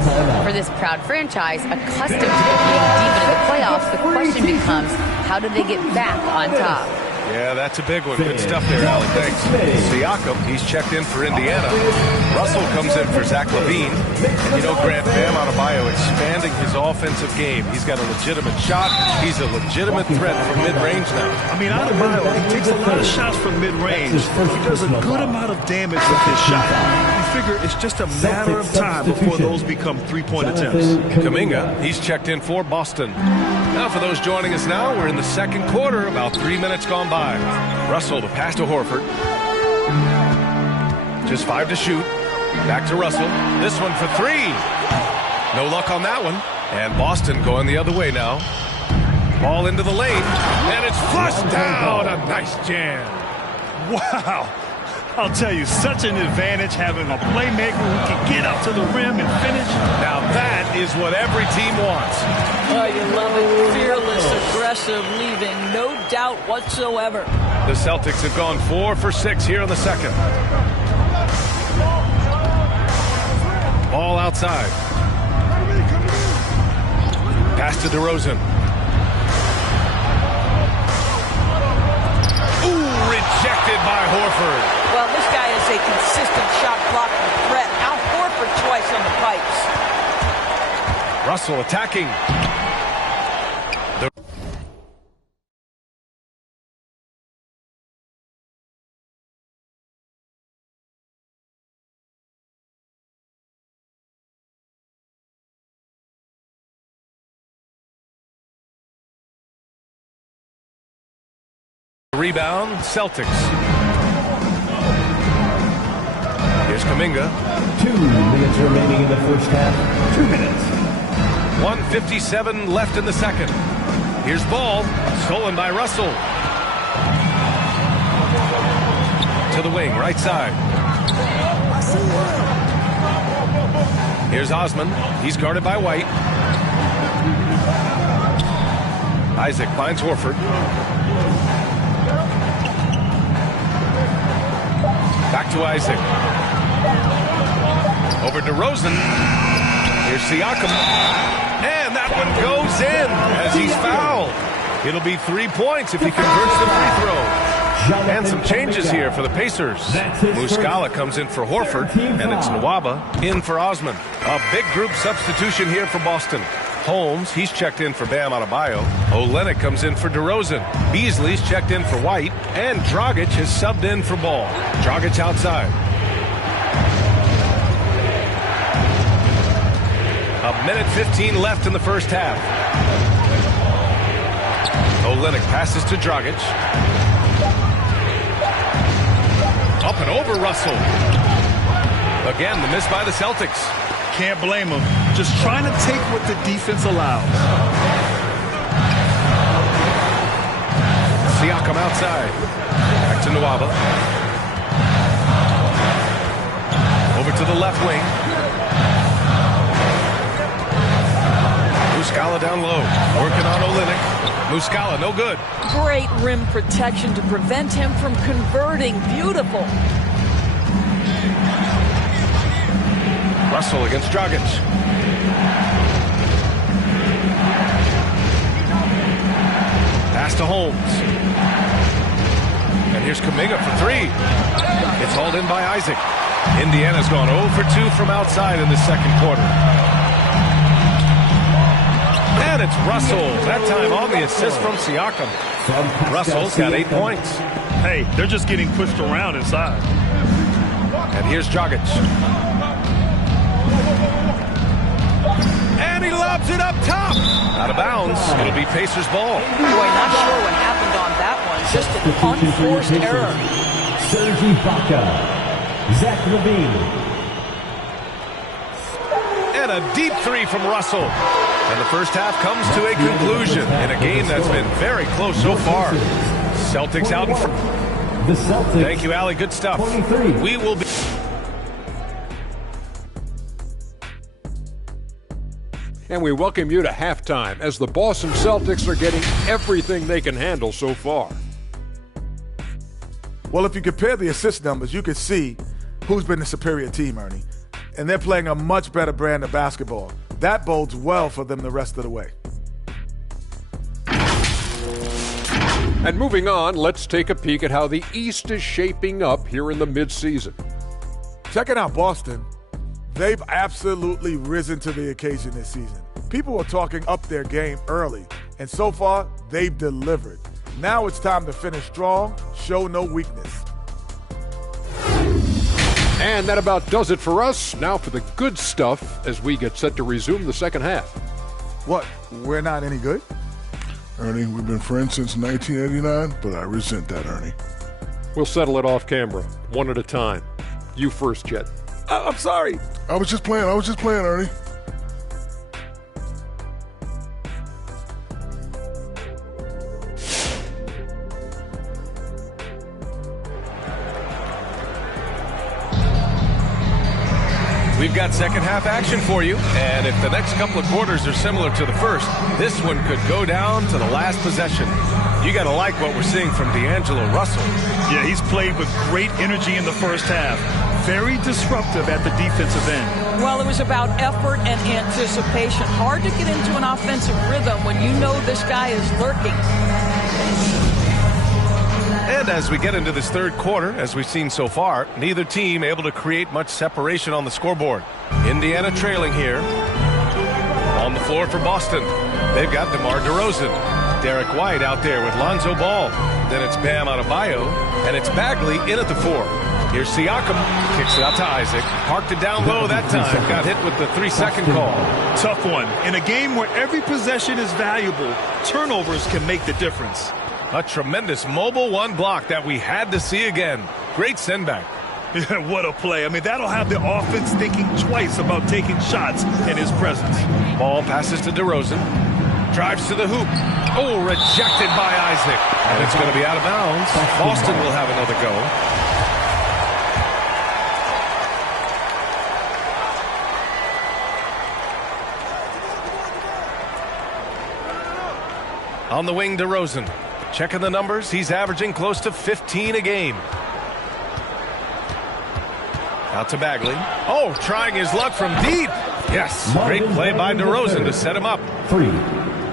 for this proud franchise, accustomed to competing deep into the playoffs, the question becomes, how do they get back on top? Yeah, that's a big one. Good stuff there, Allie. Thanks. Siakam, he's checked in for Indiana. Russell comes in for Zach LaVine. And you know, Grant, Bam Adebayo expanding his offensive game. He's got a legitimate shot. He's a legitimate threat from mid-range now. I mean, Adebayo, he takes a lot of shots from mid-range. He does a good amount of damage with his shot. You figure it's just a matter of time before those become three-point attempts. Kuminga, he's checked in for Boston. Now, for those joining us now, we're in the second quarter, about 3 minutes gone by. Russell, the pass to Horford. Just 5 to shoot. Back to Russell. This one for 3. No luck on that one. And Boston going the other way now. Ball into the lane. And it's flushed down. A nice jam. Wow. I'll tell you, such an advantage having a playmaker who can get up to the rim and finish. Now that is what every team wants. Oh, you love it. Fearless, aggressive, leaving no doubt whatsoever. The Celtics have gone 4 for 6 here in the second. Ball outside. Pass to DeRozan. Ooh, rejected by Horford. Well, this guy is a consistent shot blocking threat. Al Horford twice on the pipes. Russell attacking. Rebound, Celtics. Here's Kuminga. 2 minutes remaining in the first half. 2 minutes. 1:57 left in the second. Here's ball, stolen by Russell. To the wing, right side. Here's Osman. He's guarded by White. Isaac finds Horford. Back to Isaac. Over to DeRozan. Here's Siakam. And that one goes in as he's fouled. It'll be 3 points if he converts the free throw. And some changes here for the Pacers. Muscala comes in for Horford, and it's Nwaba in for Osman. A big group substitution here for Boston. Holmes, he's checked in for Bam Adebayo. Olynyk comes in for DeRozan. Beasley's checked in for White. And Dragic is subbed in for Ball. Dragic outside. 1:15 left in the first half. Olynyk passes to Dragic. Up and over Russell. Again, the miss by the Celtics. Can't blame him. Just trying to take what the defense allows. Siakam outside. Back to Nwaba. Over to the left wing. Muscala down low. Working on Olynyk. Muscala, no good. Great rim protection to prevent him from converting. Beautiful. Russell against Dragic. Pass to Holmes. And here's Kuminga for 3. It's hauled in by Isaac. Indiana's gone 0 for 2 from outside in the second quarter. And it's Russell. That time on the assist from Siakam. Russell's got 8 points. Hey, they're just getting pushed around inside. And here's Dragic. And he lobs it up top. Out of bounds. It'll be Pacers ball. Boy, not sure what happened on that one. Just an unforced error. Serge Ibaka. Zach LaVine. And a deep 3 from Russell. And the first half comes to a conclusion in a game that's been very close so far. Celtics out in front. The Celtics. Thank you, Allie. Good stuff. 23. We will be... And we welcome you to halftime as the Boston Celtics are getting everything they can handle so far. Well, if you compare the assist numbers, you can see who's been the superior team, Ernie. And they're playing a much better brand of basketball. That bodes well for them the rest of the way. And moving on, let's take a peek at how the East is shaping up here in the midseason. Checking out Boston. They've absolutely risen to the occasion this season. People were talking up their game early, and so far, they've delivered. Now it's time to finish strong, show no weakness. And that about does it for us. Now for the good stuff as we get set to resume the second half. What, we're not any good? Ernie, we've been friends since 1989, but I resent that, Ernie. We'll settle it off camera, one at a time. You first, Jet. I'm sorry. I was just playing, Ernie. We've got second half action for you, and if the next couple of quarters are similar to the first, this one could go down to the last possession. You got to like what we're seeing from D'Angelo Russell. Yeah, he's played with great energy in the first half. Very disruptive at the defensive end. Well, it was about effort and anticipation. Hard to get into an offensive rhythm when you know this guy is lurking. And as we get into this third quarter, as we've seen so far, neither team able to create much separation on the scoreboard. Indiana trailing here. On the floor for Boston, they've got DeMar DeRozan. Derek White out there with Lonzo Ball. Then it's Bam Adebayo, and it's Bagley in at the 4. Here's Siakam, kicks it out to Isaac. Parked it down low that time. Got hit with the 3-second call. Tough one. In a game where every possession is valuable, turnovers can make the difference. A tremendous mobile 1 block that we had to see again. Great send back. What a play. I mean, that'll have the offense thinking twice about taking shots in his presence. Ball passes to DeRozan. Drives to the hoop. Oh, rejected by Isaac. And it's going to be out of bounds. Boston will have another go. On the wing, DeRozan. Checking the numbers. He's averaging close to 15 a game. Out to Bagley. Oh, trying his luck from deep. Yes, great play by DeRozan to set him up.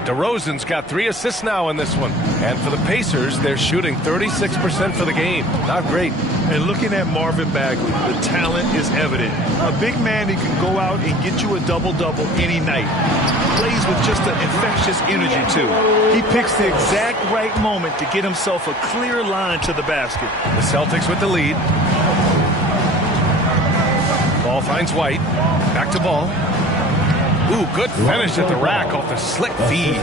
DeRozan's got 3 assists now in this one. And for the Pacers, they're shooting 36% for the game. Not great. And looking at Marvin Bagley, the talent is evident. A big man who can go out and get you a double-double any night. Plays with just an infectious energy, too. He picks the exact right moment to get himself a clear line to the basket. The Celtics with the lead. Ball finds White. Back to Ball. Ooh, good finish at the rack off the slick feed.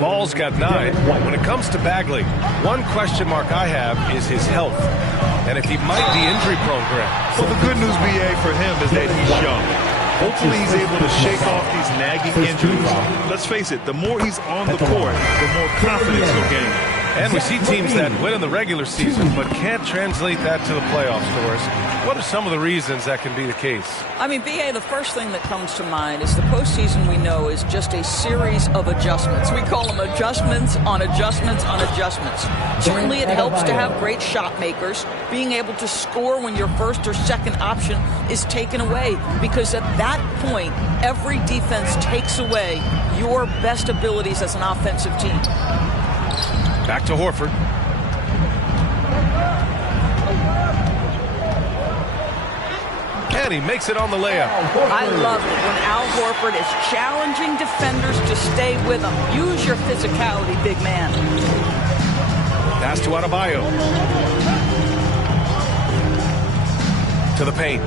Ball's got 9. When it comes to Bagley, one question mark I have is his health. And if he might be injury-prone, Grant. Well, the good news, BA, for him is that he's young. Hopefully he's able to shake off these nagging injuries. Let's face it, the more he's on the court, the more confidence he'll gain. And we see teams that win in the regular season but can't translate that to the playoffs, Doris. What are some of the reasons that can be the case? I mean, BA, the first thing that comes to mind is the postseason, we know, is just a series of adjustments. We call them adjustments on adjustments on adjustments. Certainly it helps to have great shot makers, being able to score when your first or second option is taken away, because at that point, every defense takes away your best abilities as an offensive team. Back to Horford. And he makes it on the layup. I love it when Al Horford is challenging defenders to stay with him. Use your physicality, big man. Pass to Adebayo. To the paint.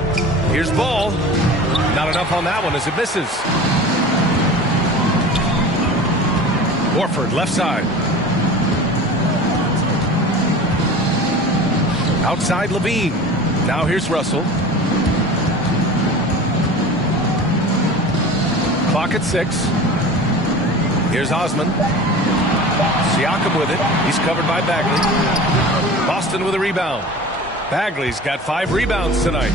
Here's Ball. Not enough on that one as it misses. Horford, left side. Outside Levine. Now here's Russell. Clock at 6. Here's Osman. Siakam with it. He's covered by Bagley. Boston with a rebound. Bagley's got 5 rebounds tonight.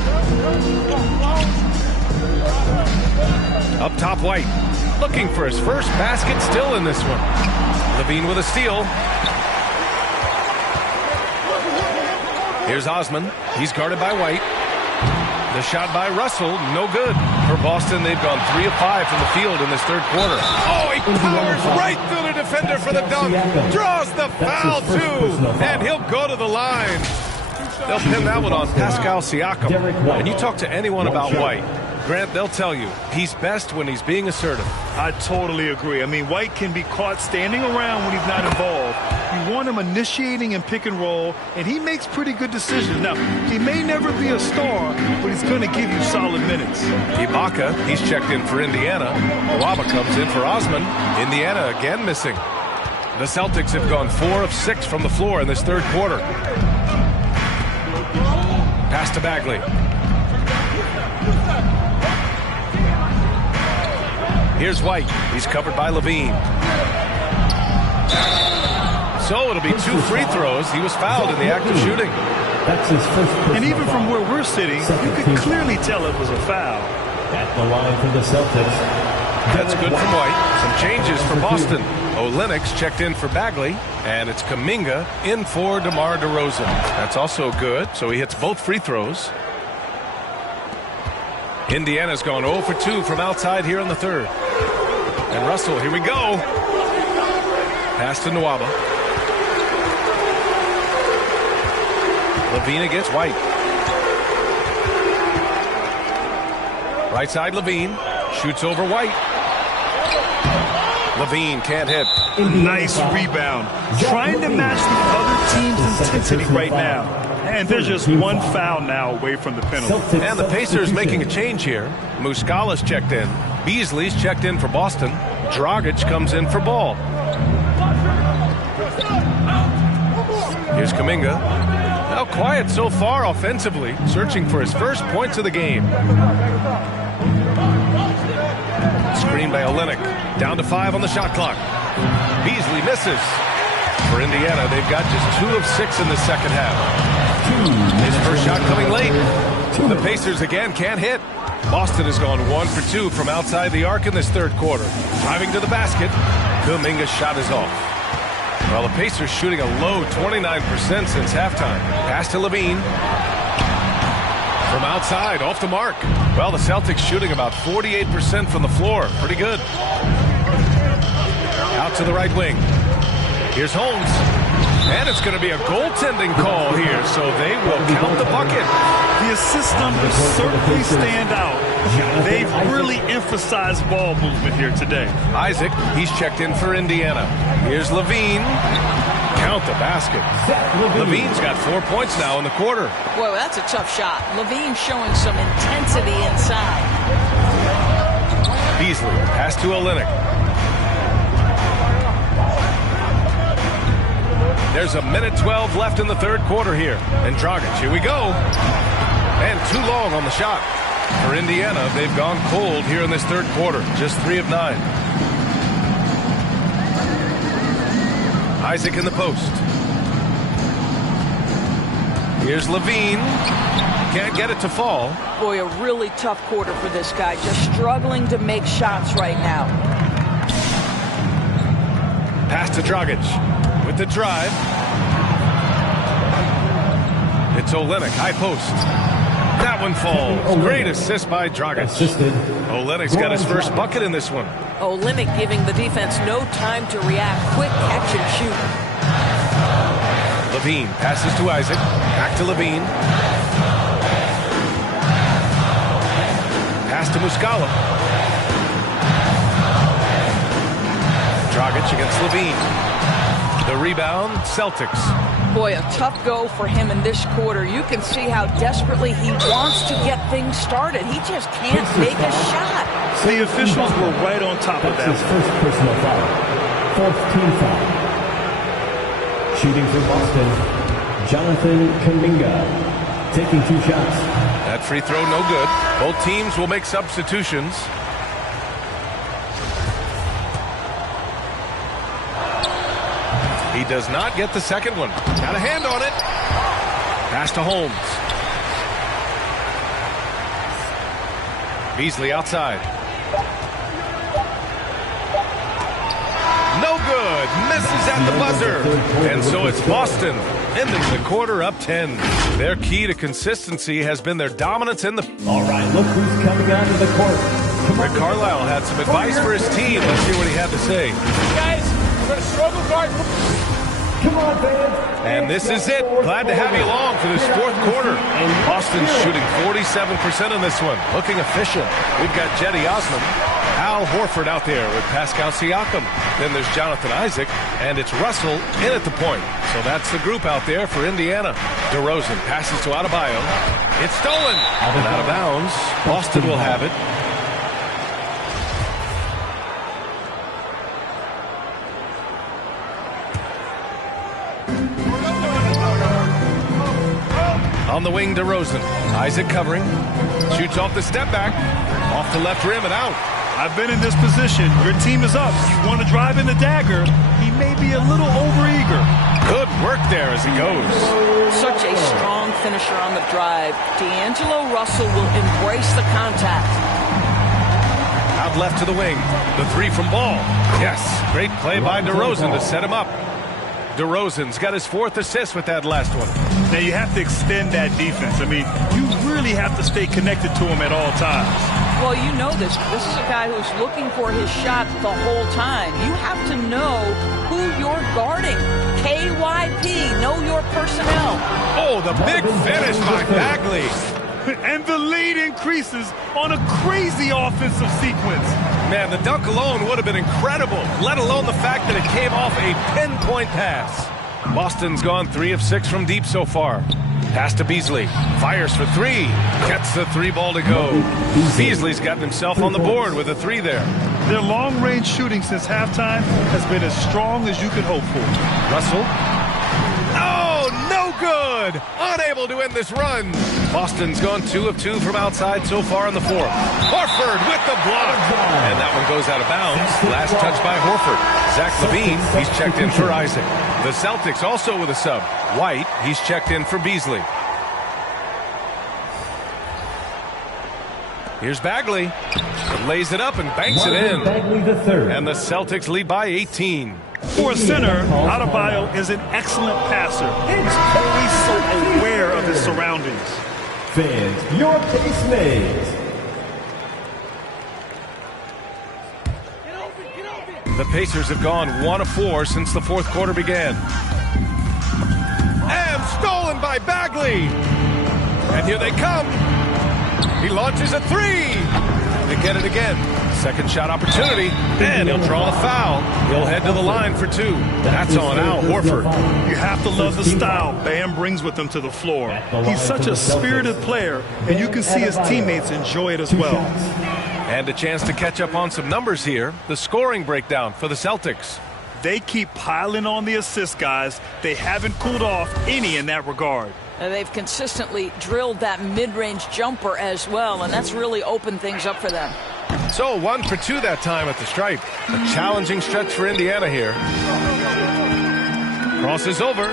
Up top, White. Looking for his first basket still in this one. Levine with a steal. Here's Osman. He's guarded by White. The shot by Russell, no good. For Boston, they've gone 3 of 5 from the field in this third quarter. Oh, he powers right through the defender for the dunk. Draws the foul, too. And he'll go to the line. They'll pin that one on Pascal Siakam. And you talk to anyone about White, Grant, they'll tell you he's best when he's being assertive. I totally agree. I mean, White can be caught standing around when he's not involved. You want him initiating in pick and roll, and he makes pretty good decisions. Now, he may never be a star, but he's going to give you solid minutes. Ibaka, he's checked in for Indiana. Nwaba comes in for Osman. Indiana again missing. The Celtics have gone 4 of 6 from the floor in this third quarter. Pass to Bagley. Here's White. He's covered by Levine. So it'll be 2 free throws. He was fouled in the act of shooting. That's his first. And even from where we're sitting, you could clearly tell it was a foul. At the line for the Celtics. That's good from White. Some changes for Boston. Olenix checked in for Bagley, and it's Kuminga in for DeMar DeRozan. That's also good, so he hits both free throws. Indiana's gone 0 for 2 from outside here in the third. And Russell, here we go. Pass to Nwaba. Levine against White. Right side Levine. Shoots over White. Levine can't hit. Nice rebound. Trying to match the other team's intensity right now. And there's just one foul now away from the penalty. And the Pacers making a change here. Muscala's checked in. Beasley's checked in for Boston. Dragic comes in for Ball. Here's Kuminga. Well, quiet so far offensively, searching for his first points of the game. Screen by Olynyk. Down to 5 on the shot clock. Beasley misses. For Indiana, they've got just 2 of 6 in the second half. His first shot coming late. The Pacers again can't hit. Boston has gone 1 for 2 from outside the arc in this third quarter. Driving to the basket. Kuminga's shot is off. Well, the Pacers shooting a low 29% since halftime. Pass to Levine. From outside, off the mark. Well, the Celtics shooting about 48% from the floor. Pretty good. Out to the right wing. Here's Holmes. And it's going to be a goaltending call here, so they will count the bucket. The assist numbers certainly stand out. They've really emphasized ball movement here today. Isaac, he's checked in for Indiana. Here's Levine. Count the basket. Levine's got 4 points now in the quarter. Boy, that's a tough shot. Levine showing some intensity inside. Beasley, pass to Olynyk. There's 1:12 left in the third quarter here. And Dragic, here we go. And too long on the shot. For Indiana, they've gone cold here in this third quarter. Just 3 of 9. Isaac in the post. Here's Levine. Can't get it to fall. Boy, a really tough quarter for this guy. Just struggling to make shots right now. Pass to Dragic. With the drive. It's Olynyk, high post. That one falls. Great assist by Dragic. Olynyk's got his first bucket in this one. Olynyk giving the defense no time to react. Quick catch and shoot. Levine passes to Isaac. Back to Levine. Pass to Muscala. Dragic against Levine. The rebound, Celtics. Boy, a tough go for him in this quarter. You can see how desperately he wants to get things started. He just can't make a shot. The officials were right on top of that. His first personal foul. 4th team foul. Shooting for Boston, Jonathan Kuminga. Taking 2 shots. That free throw no good. Both teams will make substitutions. He does not get the second one. Got a hand on it. Pass to Holmes. Beasley outside. No good. Misses at the buzzer. And so it's Boston ending the quarter up 10. Their key to consistency has been their dominance in the... All right, look who's coming onto the court. Rick Carlisle had some advice for his team. Let's hear what he had to say. Guys, we're going to struggle guard. Come on, fans. And this is it. Glad to have you along for this fourth quarter. Boston's shooting 47% in this one. Looking efficient. We've got Cedi Osman. Al Horford out there with Pascal Siakam. Then there's Jonathan Isaac. And it's Russell in at the point. So that's the group out there for Indiana. DeRozan passes to Adebayo. It's stolen. And out of bounds. Boston will have it. On the wing, DeRozan. Isaac covering. Shoots off the step back. Off the left rim and out. I've been in this position. Your team is up. You want to drive in the dagger. He may be a little overeager. Good work there as he goes. Such a strong finisher on the drive. D'Angelo Russell will embrace the contact. Out left to the wing. The three from Ball. Yes. Great play by DeRozan to set him up. DeRozan's got his 4th assist with that last one. Now you have to extend that defense. I mean, you really have to stay connected to him at all times. Well, you know this. This is a guy who's looking for his shot the whole time. You have to know who you're guarding. KYP, know your personnel. Oh, the big finish by Bagley. And the lead increases on a crazy offensive sequence. Man, the dunk alone would have been incredible, let alone the fact that it came off a pinpoint pass. Boston's gone 3 of 6 from deep so far. Pass to Beasley. Fires for 3. Gets the 3 ball to go. Beasley's gotten himself on the board with a 3 there. Their long-range shooting since halftime has been as strong as you could hope for. Russell. Oh, no good. to end this run. Boston's gone 2 of 2 from outside so far in the fourth. Horford with the block. And that one goes out of bounds. Last touch by Horford. Zach LaVine, he's checked in for Isaac. The Celtics also with a sub. White, he's checked in for Beasley. Here's Bagley. Lays it up and banks it in. And the Celtics lead by 18. For a center, Adebayo is an excellent passer. He's always so aware of his surroundings. Fans, your case made. The Pacers have gone 1 of 4 since the fourth quarter began. And stolen by Bagley. And here they come. He launches a 3. They get it again. Second shot opportunity. And he'll draw the foul. He'll head to the line for 2. That's on Al Horford. You have to love the style Bam brings with him to the floor. He's such a spirited player, and you can see his teammates enjoy it as well. And a chance to catch up on some numbers here. The scoring breakdown for the Celtics. They keep piling on the assist guys. They haven't cooled off any in that regard. And they've consistently drilled that mid-range jumper as well, and that's really opened things up for them. So 1 for 2 that time at the stripe. A challenging stretch for Indiana here. Crosses over.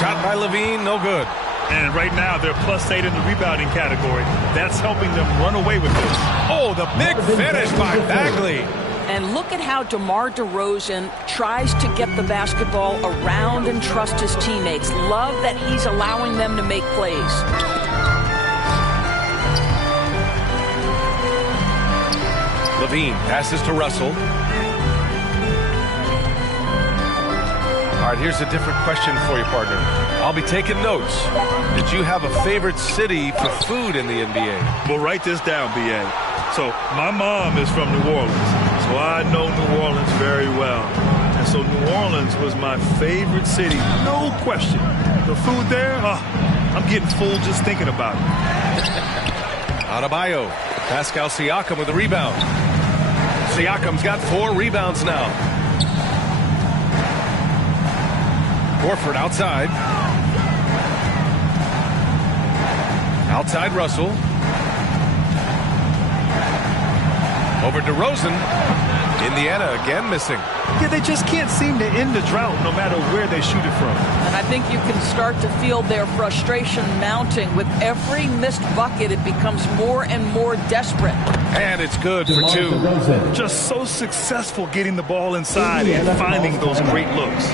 Shot by LaVine, no good. And right now, they're +8 in the rebounding category. That's helping them run away with this. Oh, the big finish by Bagley. And look at how DeMar DeRozan tries to get the basketball around and trust his teammates. Love that he's allowing them to make plays. LaVine passes to Russell. All right, here's a different question for you, partner. I'll be taking notes. Did you have a favorite city for food in the NBA? Well, write this down, B.A. So my mom is from New Orleans, so I know New Orleans very well. And so New Orleans was my favorite city, no question. The food there, I'm getting full just thinking about it. Adebayo, Pascal Siakam with the rebound. Siakam's got 4 rebounds now. Horford outside. Outside Russell. Over DeRozan. Indiana again missing. Yeah, they just can't seem to end the drought no matter where they shoot it from. And I think you can start to feel their frustration mounting. With every missed bucket, it becomes more and more desperate. And it's good for 2. Just so successful getting the ball inside and finding those great looks.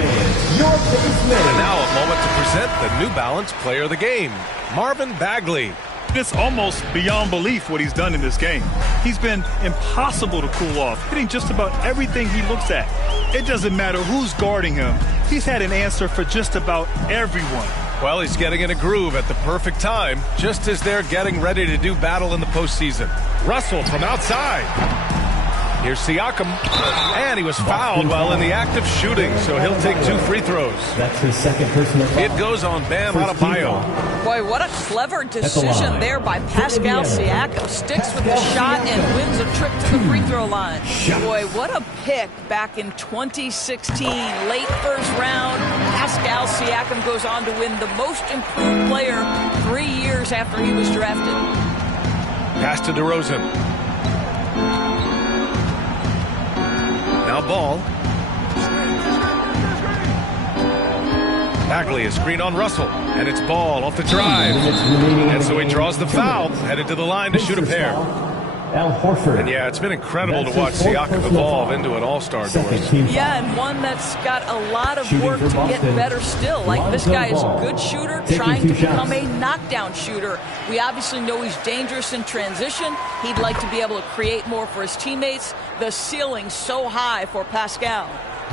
And now a moment to present the New Balance Player of the Game, Marvin Bagley. It's almost beyond belief what he's done in this game. He's been impossible to cool off, hitting just about everything he looks at. It doesn't matter who's guarding him. He's had an answer for just about everyone. Well, he's getting in a groove at the perfect time, just as they're getting ready to do battle in the postseason. Russell from outside. Here's Siakam, and he was fouled while in the act of shooting, so he'll take 2 free throws. That's his second personal foul. It goes on Bam Adebayo. Boy, what a clever decision there by Pascal Siakam. Sticks with the shot and wins a trip to the free throw line. Boy, what a pick back in 2016. Late first round, Pascal Siakam goes on to win the most improved player 3 years after he was drafted. Pass to DeRozan. Now ball. Bagley is screen on Russell, and it's Ball off the drive. And so he draws the foul, headed to the line to shoot a pair. Al Horford. And yeah, it's been incredible to watch Siakam evolve into an all-star, Doris. Yeah, and one that's got a lot of work to get better still. Like, this guy is a good shooter, trying to become a knockdown shooter. We obviously know he's dangerous in transition. He'd like to be able to create more for his teammates. The ceiling's so high for Pascal.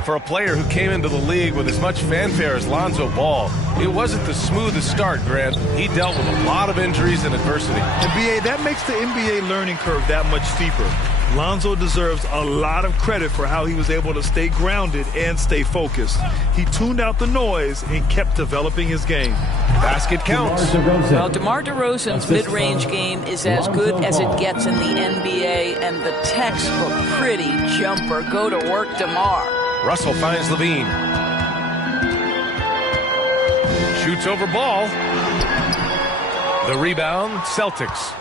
For a player who came into the league with as much fanfare as Lonzo Ball, it wasn't the smoothest start, Grant. He dealt with a lot of injuries and adversity. And BA, that makes the NBA learning curve that much steeper. Lonzo deserves a lot of credit for how he was able to stay grounded and stay focused. He tuned out the noise and kept developing his game. Basket counts. Well, DeMar DeRozan's mid-range game is as good as it gets in the NBA, and the textbook pretty jumper. Go to work, DeMar. Russell finds LaVine. Shoots over Ball. The rebound, Celtics.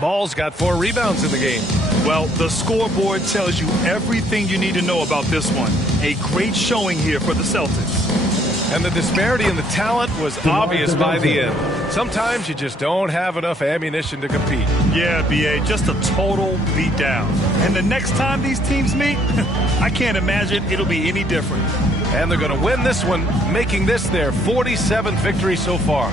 Ball's got 4 rebounds in the game. Well, the scoreboard tells you everything you need to know about this one. A great showing here for the Celtics. And the disparity in the talent was obvious by the end. Sometimes you just don't have enough ammunition to compete. Yeah, B.A., just a total beatdown. And the next time these teams meet, I can't imagine it'll be any different. And they're going to win this one, making this their 47th victory so far.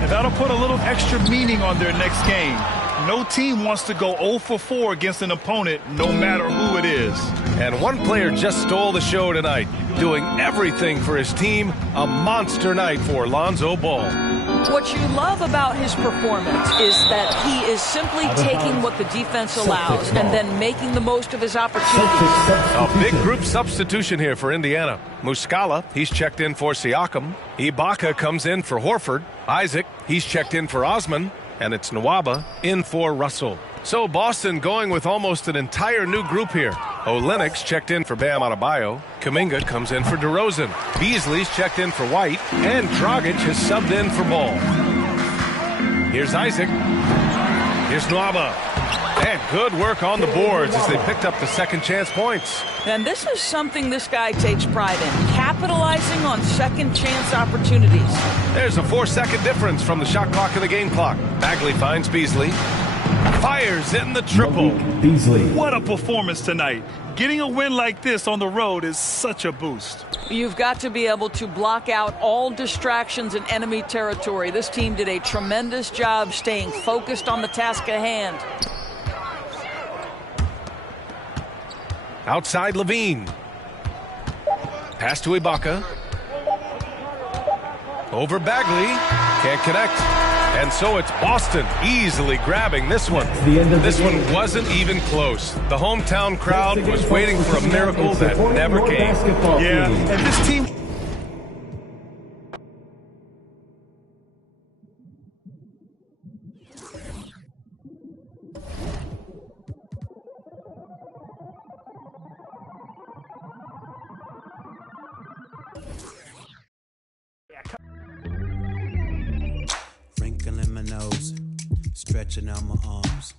And that'll put a little extra meaning on their next game. No team wants to go 0 for 4 against an opponent, no matter who it is. And one player just stole the show tonight, doing everything for his team. A monster night for Lonzo Ball. What you love about his performance is that he is simply taking what the defense allows and then making the most of his opportunities. A big group substitution here for Indiana. Muscala, he's checked in for Siakam. Ibaka comes in for Horford. Isaac, he's checked in for Osman. And it's Nwaba in for Russell. So Boston going with almost an entire new group here. Olenek's checked in for Bam Adebayo. Kuminga comes in for DeRozan. Beasley's checked in for White. And Dragic has subbed in for Ball. Here's Isaac. Here's Nwaba. And good work on the boards as they picked up the second chance points. And this is something this guy takes pride in, capitalizing on second chance opportunities. There's a 4-second difference from the shot clock and the game clock. Bagley finds Beasley. Fires in the triple. Beasley. What a performance tonight. Getting a win like this on the road is such a boost. You've got to be able to block out all distractions in enemy territory. This team did a tremendous job staying focused on the task at hand. Outside Levine. Pass to Ibaka. Over Bagley. Can't connect. And so it's Boston easily grabbing this one. This one wasn't even close. The hometown crowd was waiting for a miracle that never came. Yeah, and this team... Wrinkling my nose, stretching out my arms.